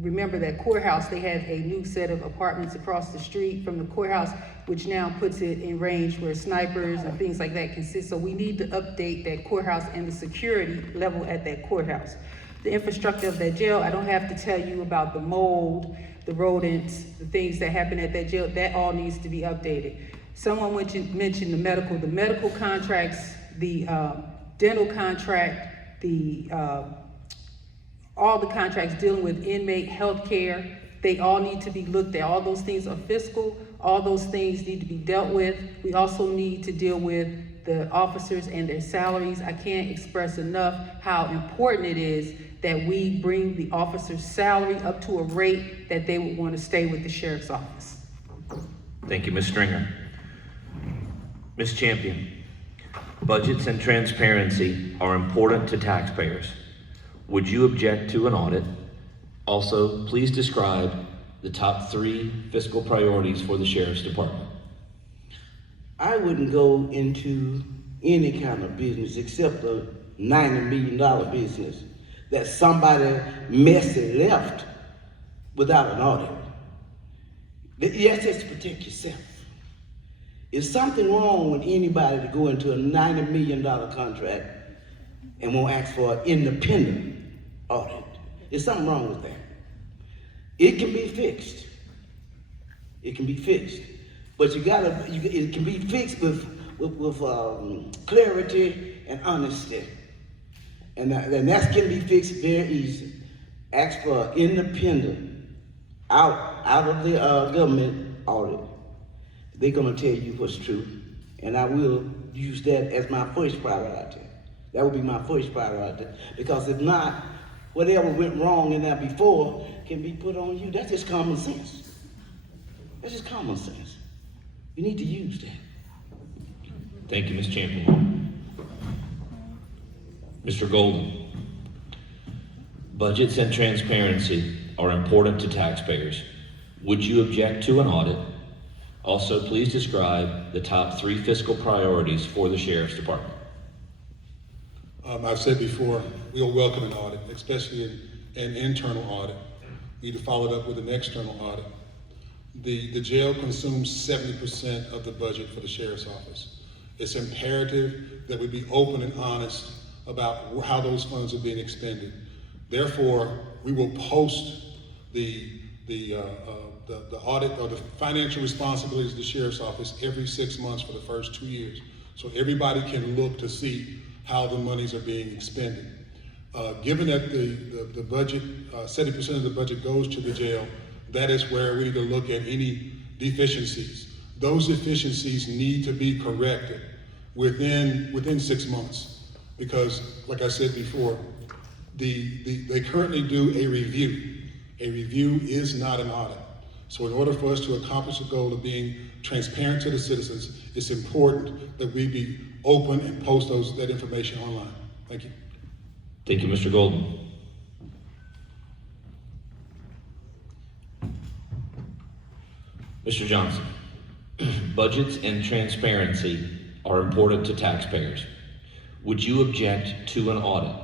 remember that courthouse, they have a new set of apartments across the street from the courthouse, which now puts it in range where snipers and things like that can sit. So we need to update that courthouse and the security level at that courthouse. The infrastructure of that jail, I don't have to tell you about the mold, the rodents, the things that happen at that jail, that all needs to be updated. Someone mentioned the medical contracts, the dental contract, all the contracts dealing with inmate health care, they all need to be looked at. All those things are fiscal, all those things need to be dealt with. We also need to deal with the officers and their salaries. I can't express enough how important it is that we bring the officers' salary up to a rate that they would want to stay with the sheriff's office. Thank you, Ms. Stringer. Ms. Champion, budgets and transparency are important to taxpayers. Would you object to an audit? Also, please describe the top 3 fiscal priorities for the Sheriff's Department. I wouldn't go into any kind of business except a $90 million business that somebody messy left without an audit. Yes, it's to protect yourself. Is something wrong with anybody to go into a $90 million contract and won't ask for an independent audit? There's something wrong with that. It can be fixed. It can be fixed. But it can be fixed with clarity and honesty. And that can be fixed very easy. Ask for an independent, out of the government audit. They're gonna tell you what's true. And I will use that as my first priority. That would be my first priority. Because if not, whatever went wrong in there before can be put on you. That's just common sense. That's just common sense. You need to use that. Thank you, Ms. Champion. Mr. Golden, budgets and transparency are important to taxpayers. Would you object to an audit? Also, please describe the top 3 fiscal priorities for the Sheriff's Department. I've said before, we'll welcome an audit, especially an internal audit. We need to follow it up with an external audit. The jail consumes 70% of the budget for the sheriff's office. It's imperative that we be open and honest about how those funds are being expended. Therefore, we will post the audit or the financial responsibilities of the sheriff's office every 6 months for the first 2 years. So everybody can look to see how the monies are being expended. Given that the budget, 70% of the budget goes to the jail, that is where we need to look at any deficiencies. Those deficiencies need to be corrected within 6 months. Because, like I said before, they currently do a review. A review is not an audit. So in order for us to accomplish the goal of being transparent to the citizens, it's important that we be open and post that information online. Thank you. Thank you, Mr. Golden. Mr. Johnson, budgets and transparency are important to taxpayers. Would you object to an audit?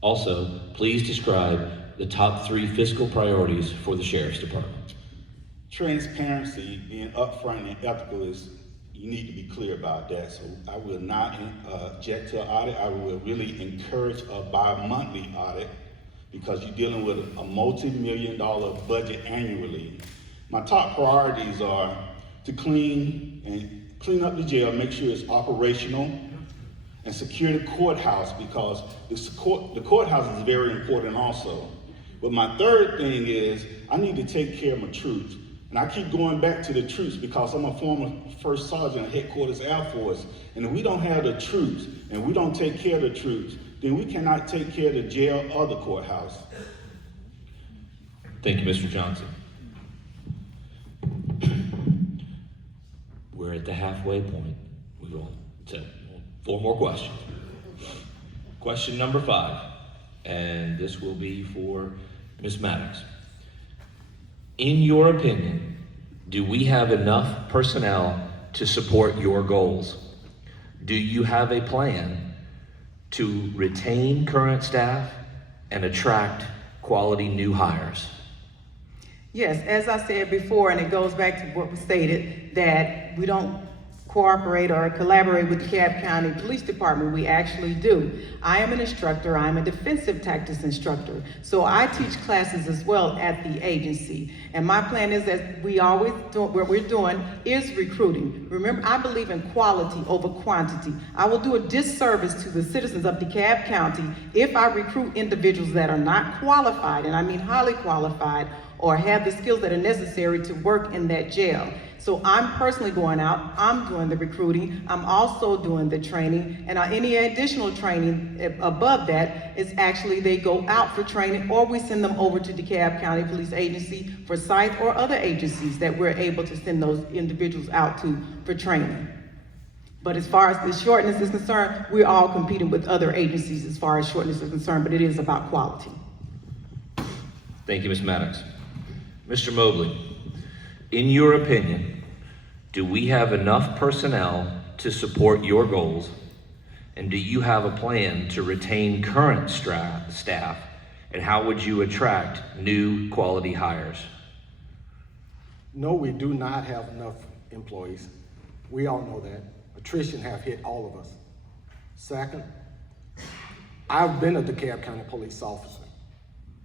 Also, please describe the top 3 fiscal priorities for the Sheriff's Department. Transparency, being upfront and ethical is, you need to be clear about that. So I will not object to an audit. I will really encourage a bi-monthly audit because you're dealing with a multi-million-dollar budget annually. My top priorities are to clean up the jail, make sure it's operational, and secure the courthouse because the courthouse is very important also. But my third thing is I need to take care of my troops. And I keep going back to the troops because I'm a former first sergeant at Headquarters Air Force. And if we don't have the troops and we don't take care of the troops, then we cannot take care of the jail or the courthouse. Thank you, Mr. Johnson. We're at the halfway point. We will take 4 more questions. Question number 5, and this will be for Ms. Maddox. In your opinion, do we have enough personnel to support your goals? Do you have a plan to retain current staff and attract quality new hires? Yes, as I said before, and it goes back to what was stated, that we don't cooperate or collaborate with the DeKalb County Police Department. We actually do. I am an instructor. I'm a defensive tactics instructor. So I teach classes as well at the agency. And my plan is that we always do, what we're doing is recruiting. Remember, I believe in quality over quantity. I will do a disservice to the citizens of DeKalb County if I recruit individuals that are not qualified, and I mean highly qualified, or have the skills that are necessary to work in that jail. So I'm personally going out, I'm doing the recruiting, I'm also doing the training, and any additional training above that is actually they go out for training, or we send them over to DeKalb County Police Agency for site or other agencies that we're able to send those individuals out to for training. But as far as the shortness is concerned, we're all competing with other agencies as far as shortness is concerned, but it is about quality. Thank you, Ms. Maddox. Mr. Mobley, in your opinion, do we have enough personnel to support your goals? And do you have a plan to retain current staff? And how would you attract new quality hires? No, we do not have enough employees. We all know that. Attrition have hit all of us. Second, I've been a DeKalb County police officer.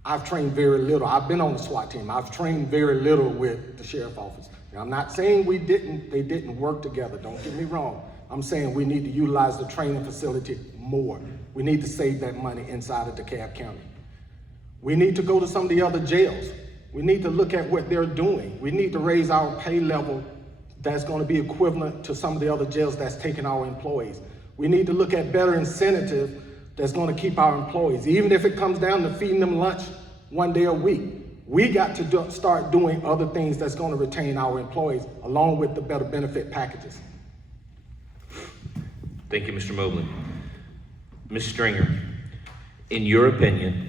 I've trained very little. I've been on the SWAT team. I've trained very little with the sheriff's office. Now, I'm not saying they didn't work together. Don't get me wrong. I'm saying we need to utilize the training facility more. We need to save that money inside of DeKalb County. We need to go to some of the other jails. We need to look at what they're doing. We need to raise our pay level that's going to be equivalent to some of the other jails that's taking our employees. We need to look at better incentive that's going to keep our employees, even if it comes down to feeding them lunch one day a week. We got to start doing other things that's going to retain our employees, along with the better benefit packages. Thank you, Mr. Mobley. Ms. Stringer, in your opinion,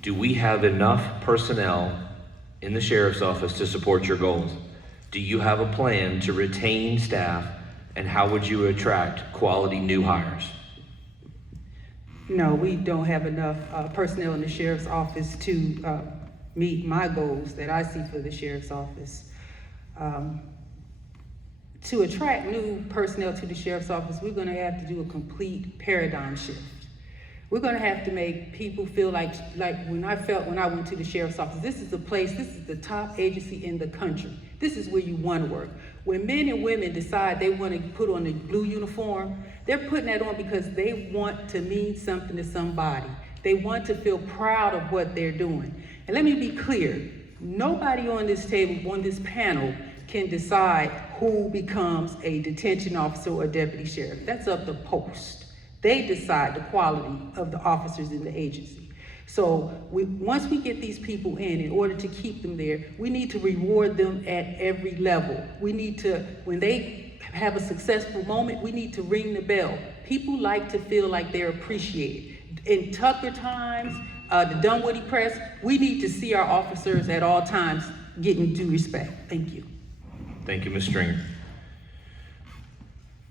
do we have enough personnel in the sheriff's office to support your goals? Do you have a plan to retain staff, and how would you attract quality new hires? No, we don't have enough personnel in the sheriff's office to meet my goals that I see for the sheriff's office. To attract new personnel to the sheriff's office, we're gonna have to do a complete paradigm shift. We're gonna have to make people feel like when I went to the sheriff's office, this is the place, this is the top agency in the country. This is where you wanna work. When men and women decide they wanna put on a blue uniform, they're putting that on because they want to mean something to somebody. They want to feel proud of what they're doing. And let me be clear, nobody on this table, on this panel, can decide who becomes a detention officer or a deputy sheriff. That's up to post. They decide the quality of the officers in the agency. So once we get these people in order to keep them there, we need to reward them at every level. We need to, when they have a successful moment, we need to ring the bell. People like to feel like they're appreciated. In Tucker times, the Dunwoody Press, we need to see our officers at all times getting due respect. Thank you. Thank you, Ms. Stringer.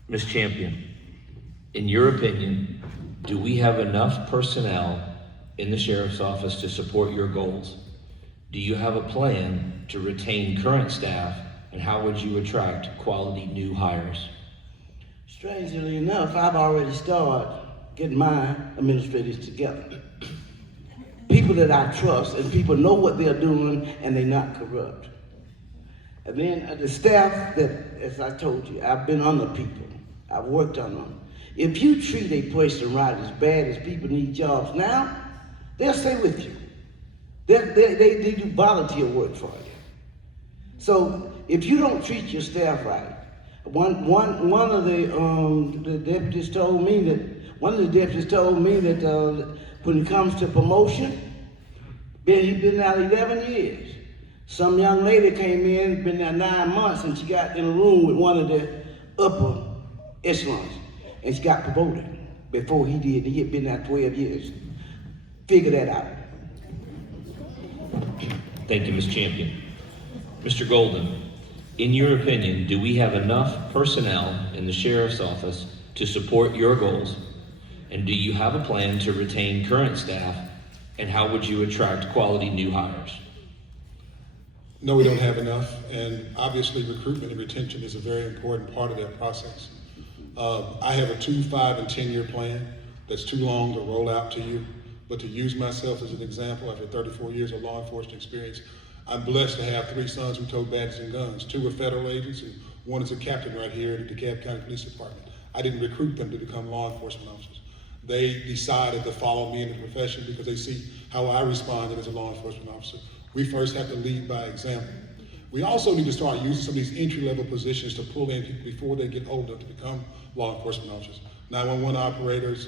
Ms. Champion, in your opinion, do we have enough personnel in the sheriff's office to support your goals? Do you have a plan to retain current staff, and how would you attract quality new hires? Strangely enough, I've already started getting my administrators together. People that I trust, and people know what they're doing, and they're not corrupt. And then the staff that, as I told you, I've been under people. I've worked on them. If you treat a person right as bad as people need jobs now, they'll stay with you. They do volunteer work for you. So if you don't treat your staff right, one of the deputies told me that when it comes to promotion, he's been out 11 years. Some young lady came in, been there 9 months, and she got in a room with one of the upper echelons, and she got promoted before he did. He had been there 12 years. Figure that out. Thank you, Ms. Champion. Mr. Golden, in your opinion, do we have enough personnel in the sheriff's office to support your goals? And do you have a plan to retain current staff? And how would you attract quality new hires? No, we don't have enough, and obviously recruitment and retention is a very important part of that process. I have a 2, 5, and 10-year plan that's too long to roll out to you, but to use myself as an example, after 34 years of law enforcement experience, I'm blessed to have 3 sons who tote badges and guns. 2 are federal agents, and 1 is a captain right here at the Dekalb County Police Department. I didn't recruit them to become law enforcement officers. They decided to follow me in the profession because they see how I responded as a law enforcement officer. We first have to lead by example. We also need to start using some of these entry-level positions to pull in people before they get old enough to become law enforcement officers. 911 operators,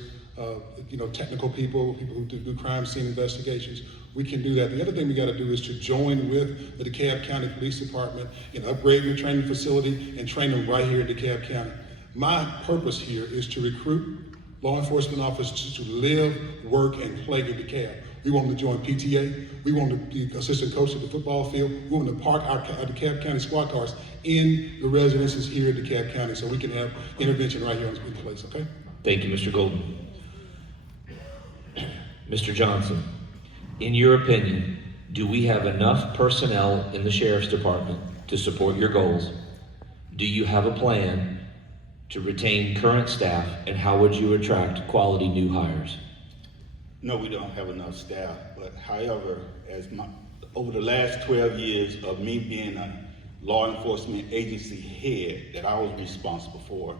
technical people who do crime scene investigations. We can do that. The other thing we got to do is to join with the DeKalb County Police Department and upgrade your training facility and train them right here in DeKalb County. My purpose here is to recruit law enforcement officers to live, work, and play in DeKalb. We want them to join PTA. We want them to be assistant coach at the football field. We want them to park our DeKalb County squad cars in the residences here in DeKalb County so we can have intervention right here in place, okay? Thank you, Mr. Golden. Mr. Johnson, in your opinion, do we have enough personnel in the Sheriff's Department to support your goals? Do you have a plan to retain current staff, and how would you attract quality new hires? No, we don't have enough staff, but however, over the last 12 years of me being a law enforcement agency head that I was responsible for,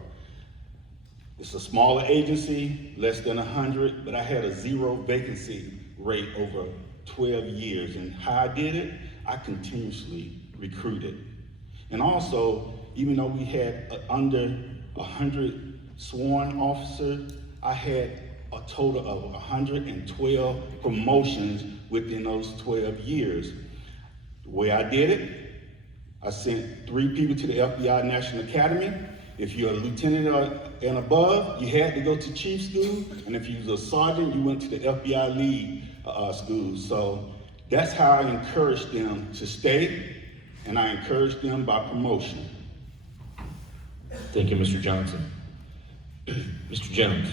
it's a smaller agency, less than 100, but I had a 0 vacancy rate over 12 years. And how I did it, I continuously recruited. And also, even though we had under 100 sworn officers, I had a total of 112 promotions within those 12 years. The way I did it, I sent 3 people to the FBI National Academy. If you're a lieutenant and above, you had to go to chief school. And if you was a sergeant, you went to the FBI lead school. So that's how I encouraged them to stay, and I encouraged them by promotion. Thank you, Mr. Johnson. Mr. Jones,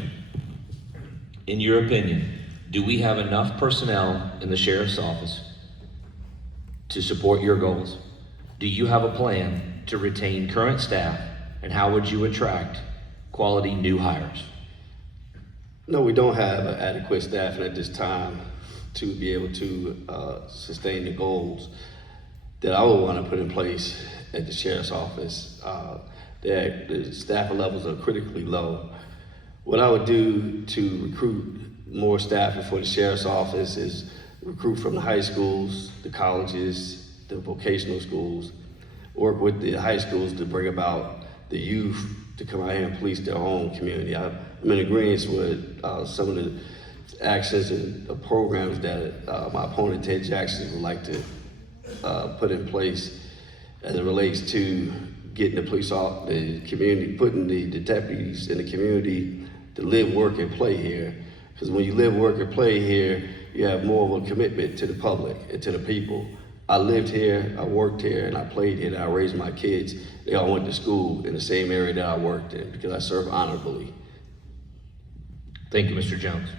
in your opinion, do we have enough personnel in the Sheriff's Office to support your goals? Do you have a plan to retain current staff, and how would you attract quality new hires? No, we don't have adequate staffing at this time to be able to sustain the goals that I would want to put in place at the Sheriff's Office. The staffing levels are critically low. What I would do to recruit more staffing for the Sheriff's Office is recruit from the high schools, the colleges, the vocational schools, work with the high schools to bring about the youth to come out here and police their own community. I'm in agreement with some of the actions and the programs that my opponent, Ted Jackson, would like to put in place as it relates to getting the police off the community, putting the deputies in the community to live, work, and play here. Because when you live, work, and play here, you have more of a commitment to the public and to the people. I lived here, I worked here, and I played here, and I raised my kids. They all went to school in the same area that I worked in because I served honorably. Thank you, Mr. Jones.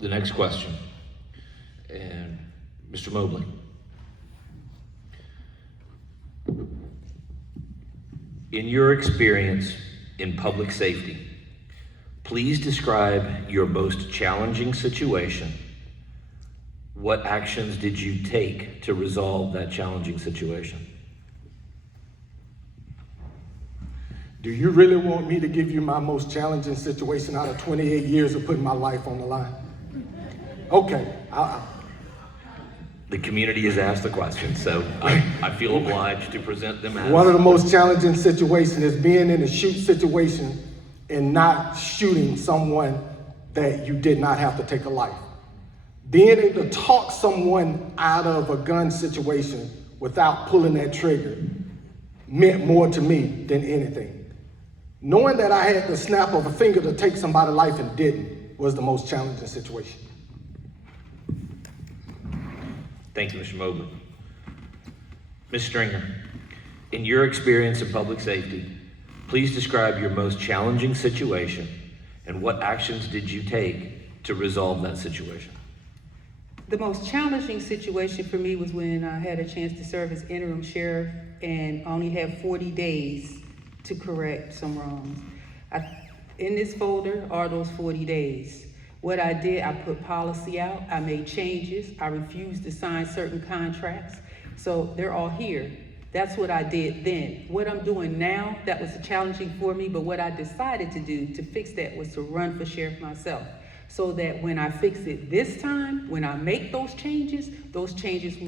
The next question, and Mr. Mobley. In your experience in public safety, please describe your most challenging situation. What actions did you take to resolve that challenging situation? Do you really want me to give you my most challenging situation out of 28 years of putting my life on the line? Okay. The community has asked the question, so I feel obliged to present them as... One of the most challenging situations is being in a shoot situation and not shooting someone that you did not have to take a life. Being able to talk someone out of a gun situation without pulling that trigger meant more to me than anything. Knowing that I had the snap of a finger to take somebody's life and didn't was the most challenging situation. Thank you, Mr. Mobley. Ms. Stringer, in your experience in public safety, please describe your most challenging situation and what actions did you take to resolve that situation? The most challenging situation for me was when I had a chance to serve as interim sheriff and only had 40 days to correct some wrongs. In this folder are those 40 days. What I did, I put policy out, I made changes, I refused to sign certain contracts. So they're all here. That's what I did then. What I'm doing now, that was challenging for me, but what I decided to do to fix that was to run for sheriff myself. So that when I fix it this time, when I make those changes will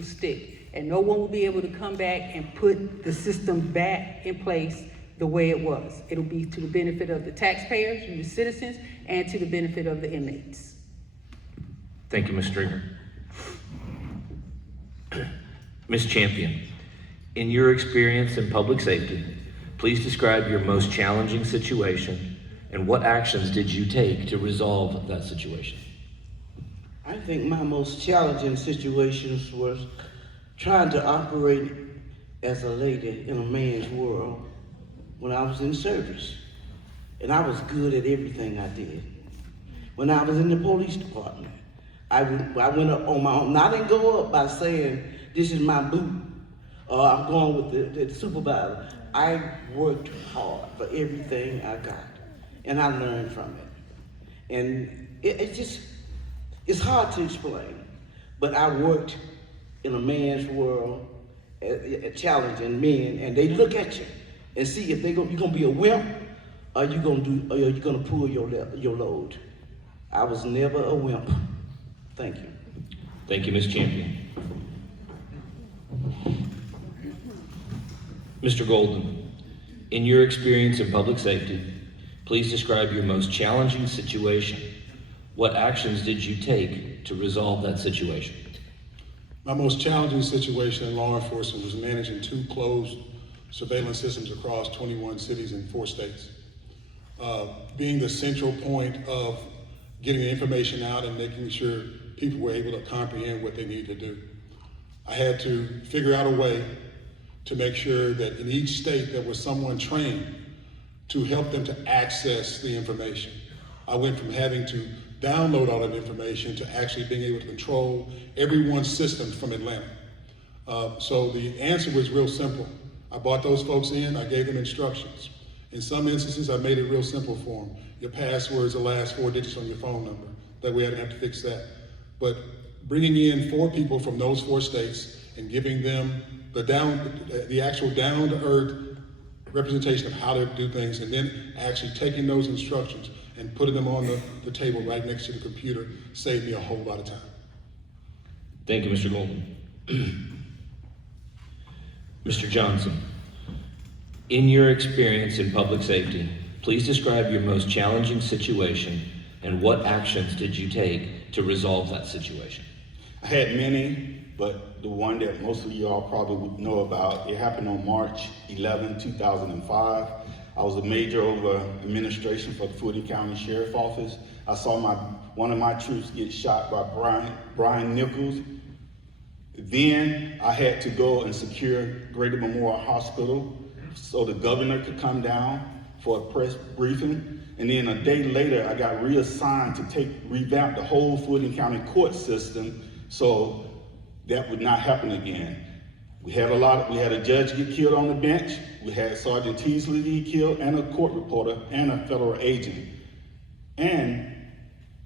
stick. And no one will be able to come back and put the system back in place the way it was. It'll be to the benefit of the taxpayers, and the citizens, and to the benefit of the inmates. Thank you, Ms. Stringer. Ms. Champion, in your experience in public safety, please describe your most challenging situation and what actions did you take to resolve that situation? I think my most challenging situations was trying to operate as a lady in a man's world when I was in service. And I was good at everything I did. When I was in the police department, I went up on my own. And I didn't go up by saying, this is my boot, or I'm going with the supervisor. I worked hard for everything I got, and I learned from it. And it's hard to explain, but I worked in a man's world, challenging men, and they look at you and see if you're gonna be a wimp, or you're gonna pull your load. I was never a wimp. Thank you. Thank you, Ms. Champion. Mr. Golden, in your experience in public safety, please describe your most challenging situation. What actions did you take to resolve that situation? My most challenging situation in law enforcement was managing 2 closed surveillance systems across 21 cities and 4 states. Being the central point of getting the information out and making sure people were able to comprehend what they needed to do. I had to figure out a way to make sure that in each state there was someone trained to help them to access the information. I went from having to download all that information to actually being able to control everyone's system from Atlanta. So the answer was real simple. I brought those folks in, I gave them instructions. In some instances, I made it real simple for them. Your password's the last 4 digits on your phone number. That way I didn't have to fix that. But bringing in 4 people from those 4 states and giving them the actual down-to-earth representation of how to do things, and then actually taking those instructions and putting them on the table right next to the computer saved me a whole lot of time. Thank you, Mr. Golden. Mr. Johnson, in your experience in public safety, please describe your most challenging situation and what actions did you take to resolve that situation? I had many, but the one that most of y'all probably would know about, it happened on March 11, 2005. I was a major over administration for the Fulton County Sheriff Office. I saw one of my troops get shot by Brian Nichols. Then I had to go and secure Greater Memorial Hospital so the governor could come down for a press briefing. And then a day later, I got reassigned to revamp the whole Fulton County court system so that would not happen again. We had a judge get killed on the bench. We had Sergeant Teasley get killed, and a court reporter, and a federal agent. And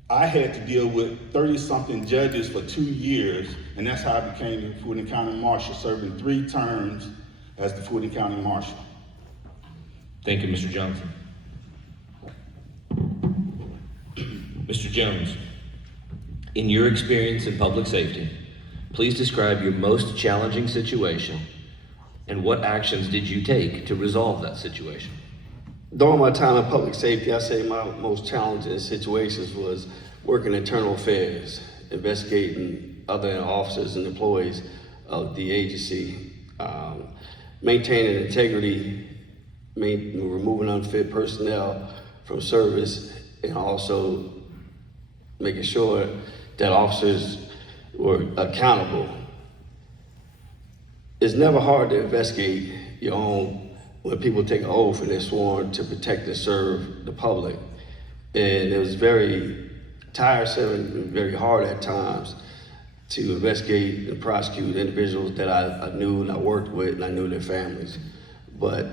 I had to deal with 30-something judges for 2 years, and that's how I became the Fulton County Marshal, serving 3 terms as the Fulton County Marshal. Thank you, Mr. Johnson. Mr. Jones, in your experience in public safety, please describe your most challenging situation and what actions did you take to resolve that situation? During my time in public safety, I say my most challenging situations was working internal affairs, investigating other officers and employees of the agency, maintaining integrity, removing unfit personnel from service, and also making sure that officers were accountable. It's never hard to investigate your own when people take an oath and they're sworn to protect and serve the public. And it was very tiresome and very hard at times to investigate and prosecute individuals that I knew and I worked with and I knew their families. But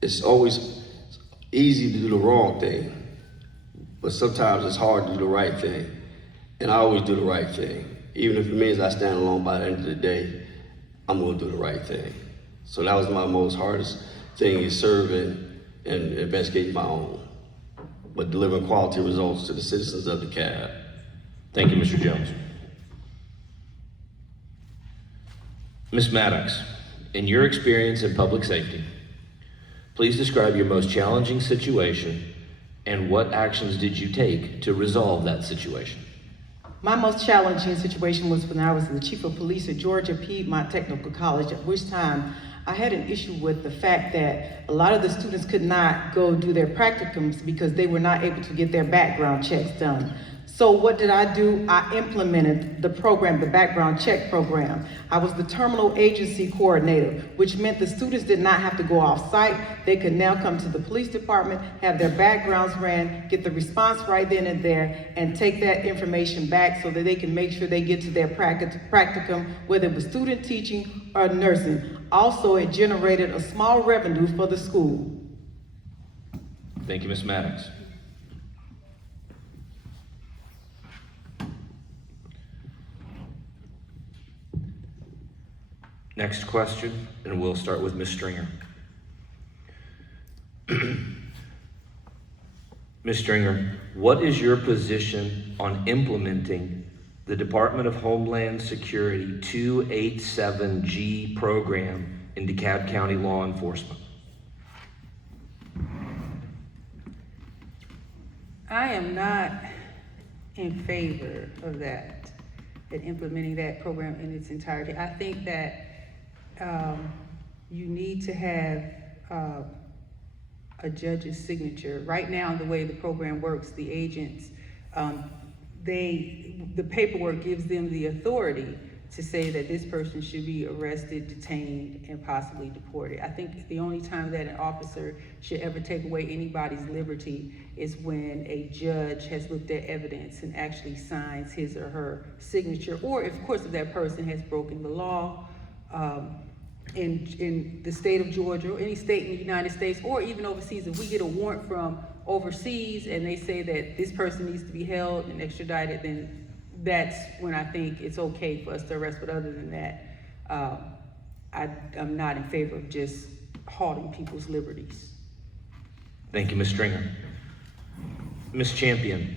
it's always easy to do the wrong thing, but sometimes it's hard to do the right thing. And I always do the right thing. Even if it means I stand alone by the end of the day, I'm gonna do the right thing. So that was my most hardest thing, is serving and investigating my own, but delivering quality results to the citizens of DeKalb. Thank you, Mr. Jones. Ms. Maddox, in your experience in public safety, please describe your most challenging situation and what actions did you take to resolve that situation? My most challenging situation was when I was the chief of police at Georgia Piedmont Technical College, at which time I had an issue with the fact that a lot of the students could not go do their practicums because they were not able to get their background checks done. So what did I do? I implemented the program, the background check program. I was the terminal agency coordinator, which meant the students did not have to go off site. They could now come to the police department, have their backgrounds ran, get the response right then and there, and take that information back so that they can make sure they get to their practicum, whether it was student teaching or nursing. Also, it generated a small revenue for the school. Thank you, Ms. Maddox. Next question, and we'll start with Ms. Stringer. Ms. Stringer, what is your position on implementing the Department of Homeland Security 287G program in DeKalb County law enforcement? I am not in favor of that, and implementing that program in its entirety. I think that you need to have a judge's signature. Right now, the way the program works, the agents, the paperwork gives them the authority to say that this person should be arrested, detained, and possibly deported. I think the only time that an officer should ever take away anybody's liberty is when a judge has looked at evidence and actually signs his or her signature, or of course, if that person has broken the law, in the state of Georgia or any state in the United States, or even overseas. If we get a warrant from overseas and they say that this person needs to be held and extradited, then that's when I think it's okay for us to arrest. But other than that, I'm not in favor of just halting people's liberties. Thank you, Ms. Stringer. Ms. Champion,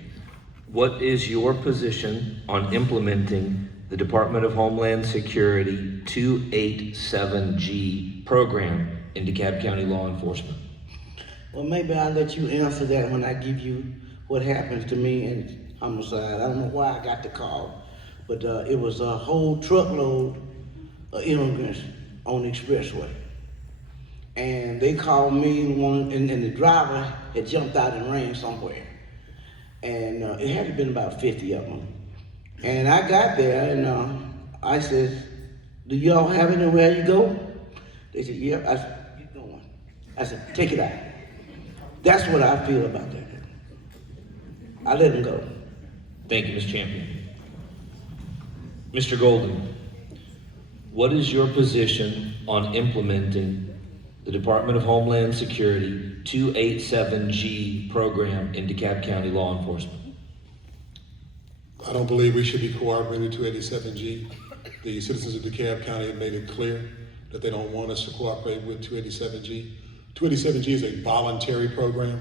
what is your position on implementing the Department of Homeland Security 287G program in DeKalb County law enforcement? Well, maybe I'll let you answer that when I give you what happens to me in homicide. I don't know why I got the call, but it was a whole truckload of immigrants on the expressway. And they called me, and the driver had jumped out and ran somewhere. And it had to been about 50 of them. And I got there, and I said, do y'all have anywhere you go? They said, yep. I said, keep going. I said, take it out. That's what I feel about that. I let them go. Thank you, Ms. Champion. Mr. Golden, what is your position on implementing the Department of Homeland Security 287G program in DeKalb County law enforcement? I don't believe we should be cooperating with 287G. The citizens of DeKalb County have made it clear that they don't want us to cooperate with 287G. 287G is a voluntary program,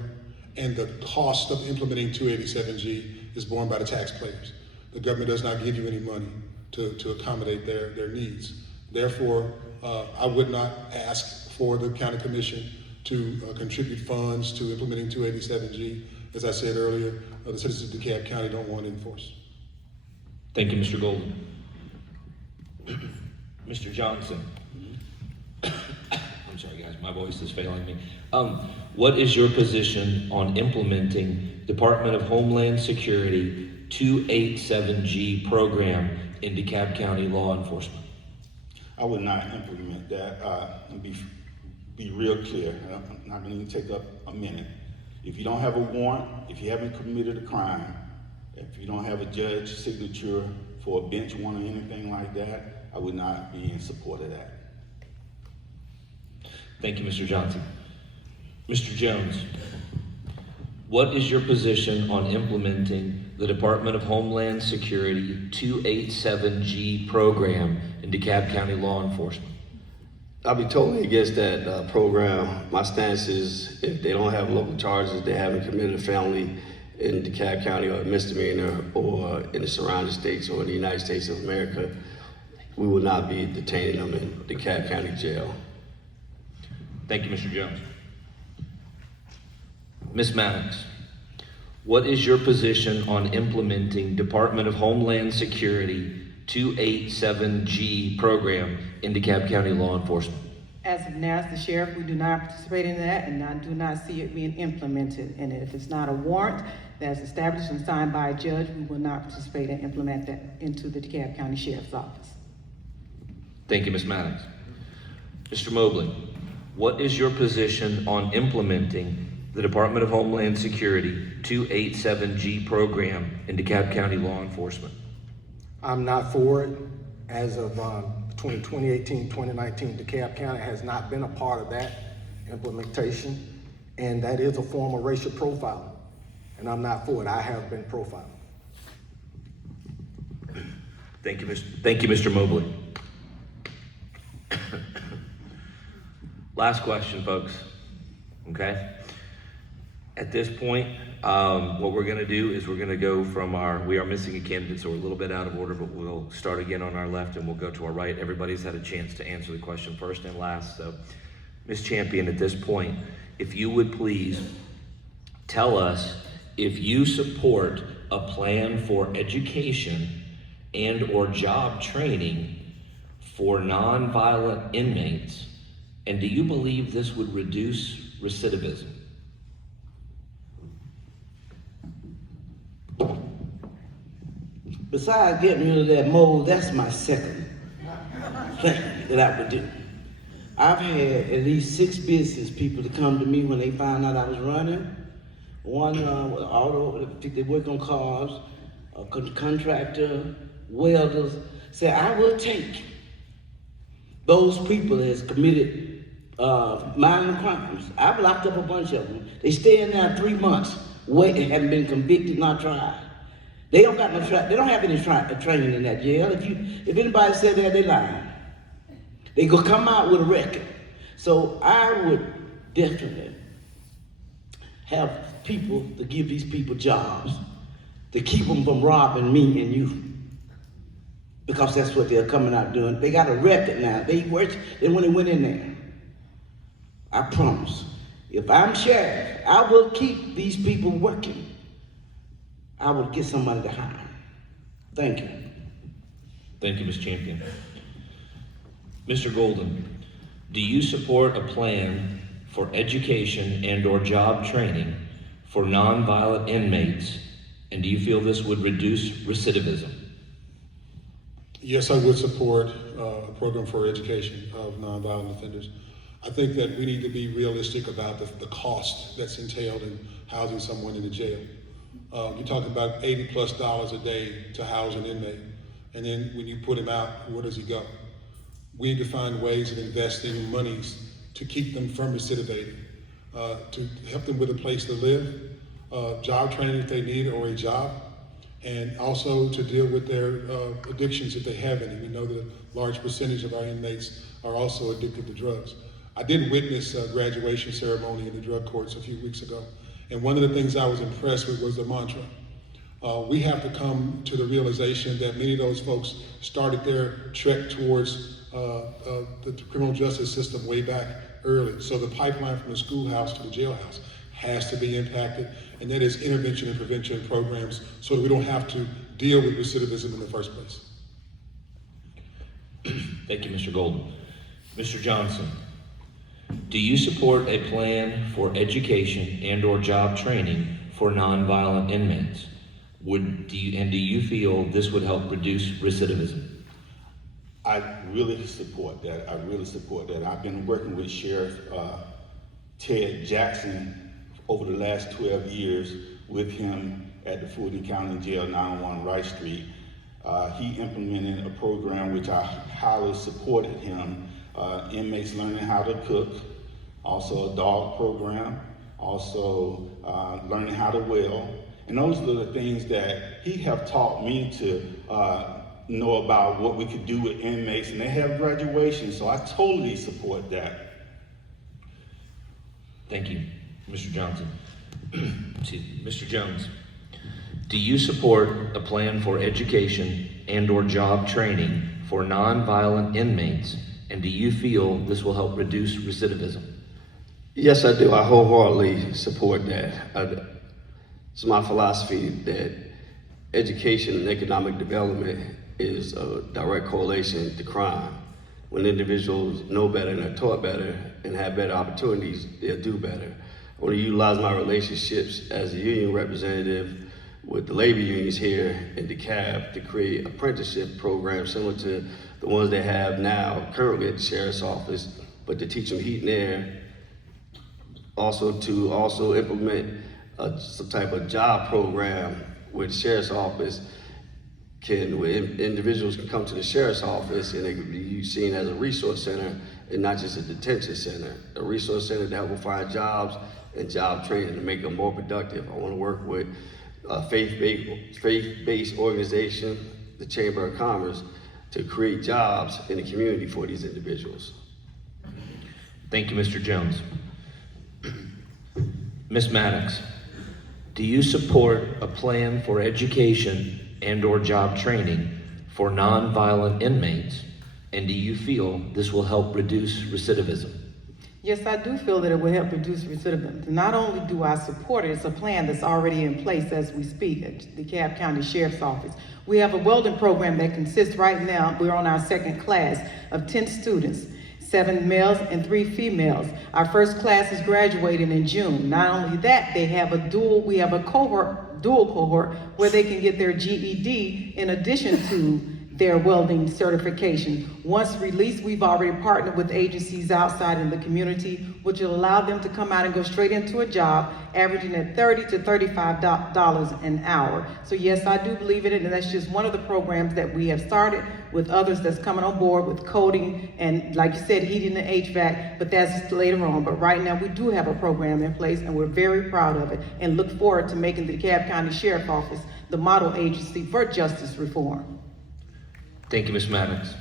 and the cost of implementing 287G is borne by the taxpayers. The government does not give you any money to accommodate their needs. Therefore, I would not ask for the county commission to contribute funds to implementing 287G. As I said earlier, the citizens of DeKalb County don't want it enforced. Thank you, Mr. Golden. Mr. Johnson. I'm sorry, guys, my voice is failing me. What is your position on implementing Department of Homeland Security 287G program in DeKalb County law enforcement? I would not implement that. And be real clear. I'm not going to take up a minute. If you don't have a warrant, if you haven't committed a crime, if you don't have a judge's signature for a bench warrant or anything like that, I would not be in support of that. Thank you, Mr. Johnson. Mr. Jones, what is your position on implementing the Department of Homeland Security 287G program in DeKalb County law enforcement? I'll be totally against that program. My stance is if they don't have local charges, they haven't committed a felony in DeKalb County or a misdemeanor or in the surrounding states or in the United States of America, we will not be detaining them in DeKalb County Jail. Thank you, Mr. Jones. Ms. Maddox, what is your position on implementing Department of Homeland Security 287G program in DeKalb County law enforcement? As of now, as the sheriff, we do not participate in that, and I do not see it being implemented. And if it's not a warrant that's established and signed by a judge, we will not participate and implement that into the DeKalb County Sheriff's Office. Thank you, Ms. Maddox. Mr. Mobley, what is your position on implementing the Department of Homeland Security 287G program in DeKalb County law enforcement? I'm not for it. As of between 2018 2019, DeKalb County has not been a part of that implementation, and that is a form of racial profiling, and I'm not for it. I have been profiled. Thank you, Mr. Mobley. Last question, folks. Okay? At this point, what we're going to do is we're going to go from we are missing a candidate, so we're a little bit out of order, but we'll start again on our left and we'll go to our right. Everybody's had a chance to answer the question first and last. So, Ms. Champion, at this point, if you would please tell us if you support a plan for education and or job training for nonviolent inmates, and do you believe this would reduce recidivism? Besides getting rid of that mold, that's my second thing that I would do. I've had at least 6 business people to come to me when they found out I was running. One auto, they work on cars, a contractor, welders, said, I will take those people that has committed minor crimes. I've locked up a bunch of them. They stay in there 3 months, waiting, haven't been convicted, not tried. They don't got no they don't have any training in that jail. If anybody said that, they lying. They gonna come out with a record. So I would definitely have people to give these people jobs, to keep them from robbing me and you. Because that's what they're coming out doing. They got a record now. They worse than when they went in there. I promise. If I'm sheriff, I will keep these people working. I would get somebody to hire. Thank you. Thank you, Ms. Champion. Mr. Golden, do you support a plan for education and or job training for nonviolent inmates, and do you feel this would reduce recidivism? Yes, I would support a program for education of nonviolent offenders. I think that we need to be realistic about the cost that's entailed in housing someone in the jail. You're talking about $80+ a day to house an inmate. And then when you put him out, where does he go? We need to find ways of investing monies to keep them from recidivating, to help them with a place to live, job training if they need or a job, and also to deal with their addictions if they have any. We know that a large percentage of our inmates are also addicted to drugs. I did witness a graduation ceremony in the drug courts a few weeks ago. And one of the things I was impressed with was the mantra. We have to come to the realization that many of those folks started their trek towards the criminal justice system way back early. So the pipeline from the schoolhouse to the jailhouse has to be impacted, and that is intervention and prevention programs so that we don't have to deal with recidivism in the first place. Thank you, Mr. Golden. Mr. Johnson, do you support a plan for education and or job training for nonviolent inmates? Do you feel this would help reduce recidivism? I really support that. I've been working with Sheriff Ted Jackson over the last 12 years with him at the Fulton County Jail 901 Wright Street. He implemented a program which I highly supported him. Inmates learning how to cook, also a dog program, also learning how to weld. And those are the things that he have taught me to know about what we could do with inmates, and they have graduation, so I totally support that. Thank you, Mr. Johnson. Excuse me, Mr. Jones, do you support a plan for education and/or job training for nonviolent inmates, and do you feel this will help reduce recidivism? Yes, I do. I wholeheartedly support that. It's my philosophy that education and economic development is a direct correlation to crime. When individuals know better and are taught better and have better opportunities, they'll do better. I want to utilize my relationships as a union representative with the labor unions here in DeKalb to create apprenticeship programs similar to the ones they have now currently at the sheriff's office, but to teach them heat and air. Also to implement some type of job program where the sheriff's office where individuals can come to the sheriff's office and they can be seen as a resource center and not just a detention center. A resource center that will find jobs and job training to make them more productive. I want to work with a faith-based organization, the Chamber of Commerce, to create jobs in the community for these individuals. Thank you, Mr. Jones. Ms. Maddox, do you support a plan for education and/or job training for nonviolent inmates, and do you feel this will help reduce recidivism? Yes, I do feel that it will help reduce recidivism. Not only do I support it, it's a plan that's already in place as we speak at the DeKalb County Sheriff's Office. We have a welding program that consists right now, we're on our second class of 10 students, 7 males and 3 females. Our first class is graduating in June. Not only that, we have a dual cohort where they can get their GED in addition to their welding certification. Once released, we've already partnered with agencies outside in the community, which will allow them to come out and go straight into a job, averaging at $30 to $35 an hour. So yes, I do believe in it, and that's just one of the programs that we have started with others that's coming on board with coding and, like you said, heating and HVAC, but that's later on. But right now, we do have a program in place, and we're very proud of it, and look forward to making the DeKalb County Sheriff's Office the model agency for justice reform. Thank you, Ms. Maddox.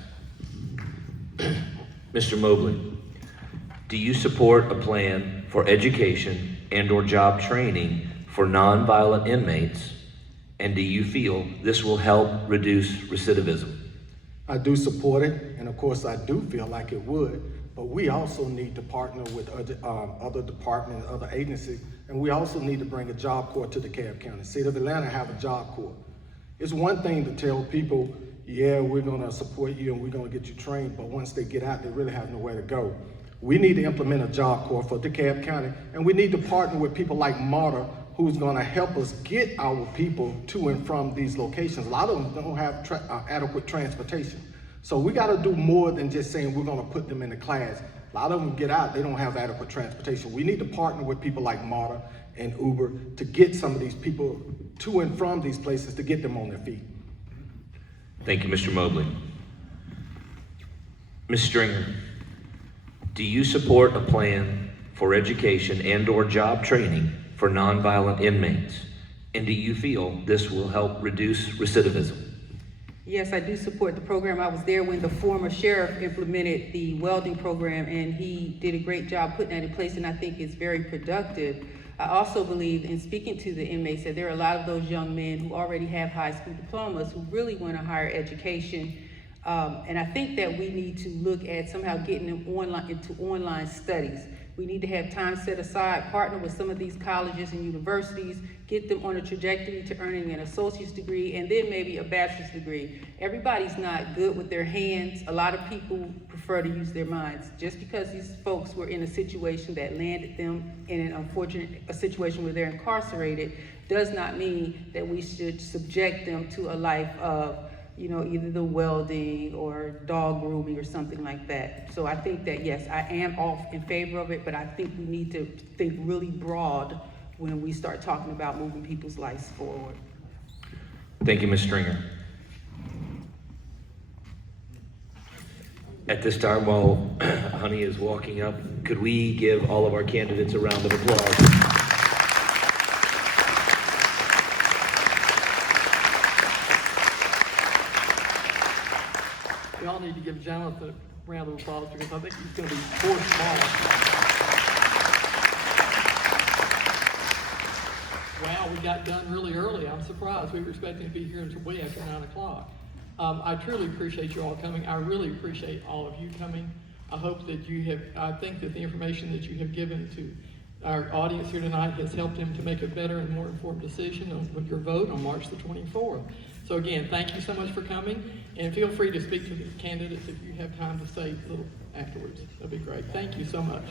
Mr. Mobley, do you support a plan for education and/or job training for nonviolent inmates, and do you feel this will help reduce recidivism? I do support it, and of course I do feel like it would, but we also need to partner with other departments, other agencies, and we also need to bring a job corps to DeKalb County. City of Atlanta have a job corps. It's one thing to tell people, yeah, we're gonna support you and we're gonna get you trained, but once they get out, they really have nowhere to go. We need to implement a job corps for DeKalb County, and we need to partner with people like MARTA, who's gonna help us get our people to and from these locations. A lot of them don't have adequate transportation. So we gotta do more than just saying we're gonna put them in the class. A lot of them get out, they don't have adequate transportation. We need to partner with people like MARTA and Uber to get some of these people to and from these places to get them on their feet. Thank you, Mr. Mobley. Ms. Stringer, do you support a plan for education and/or job training for nonviolent inmates, and do you feel this will help reduce recidivism? Yes, I do support the program. I was there when the former sheriff implemented the welding program, and he did a great job putting that in place, and I think it's very productive. I also believe, in speaking to the inmates, that there are a lot of those young men who already have high school diplomas who really want a higher education. And I think that we need to look at somehow getting them into online studies. We need to have time set aside, partner with some of these colleges and universities, get them on a trajectory to earning an associate's degree and then maybe a bachelor's degree. Everybody's not good with their hands. A lot of people prefer to use their minds. Just because these folks were in a situation that landed them in an unfortunate situation where they're incarcerated does not mean that we should subject them to a life of, you know, either the welding or dog grooming or something like that. So I think that, yes, I am all in favor of it, but I think we need to think really broad when we start talking about moving people's lives forward. Thank you, Ms. Stringer. At this time, while Honey is walking up, could we give all of our candidates a round of applause? y'all need to give Jonathan a round of applause because I think he's going to be fourth ball. Wow, we got done really early. I'm surprised. We were expecting to be here until way after 9 o'clock. I truly appreciate you all coming. I really appreciate all of you coming. I hope that I think that the information that you have given to our audience here tonight has helped them to make a better and more informed decision on your vote on March the 24th. So again, thank you so much for coming, and feel free to speak to the candidates if you have time to say a little afterwards. That'd be great. Thank you so much.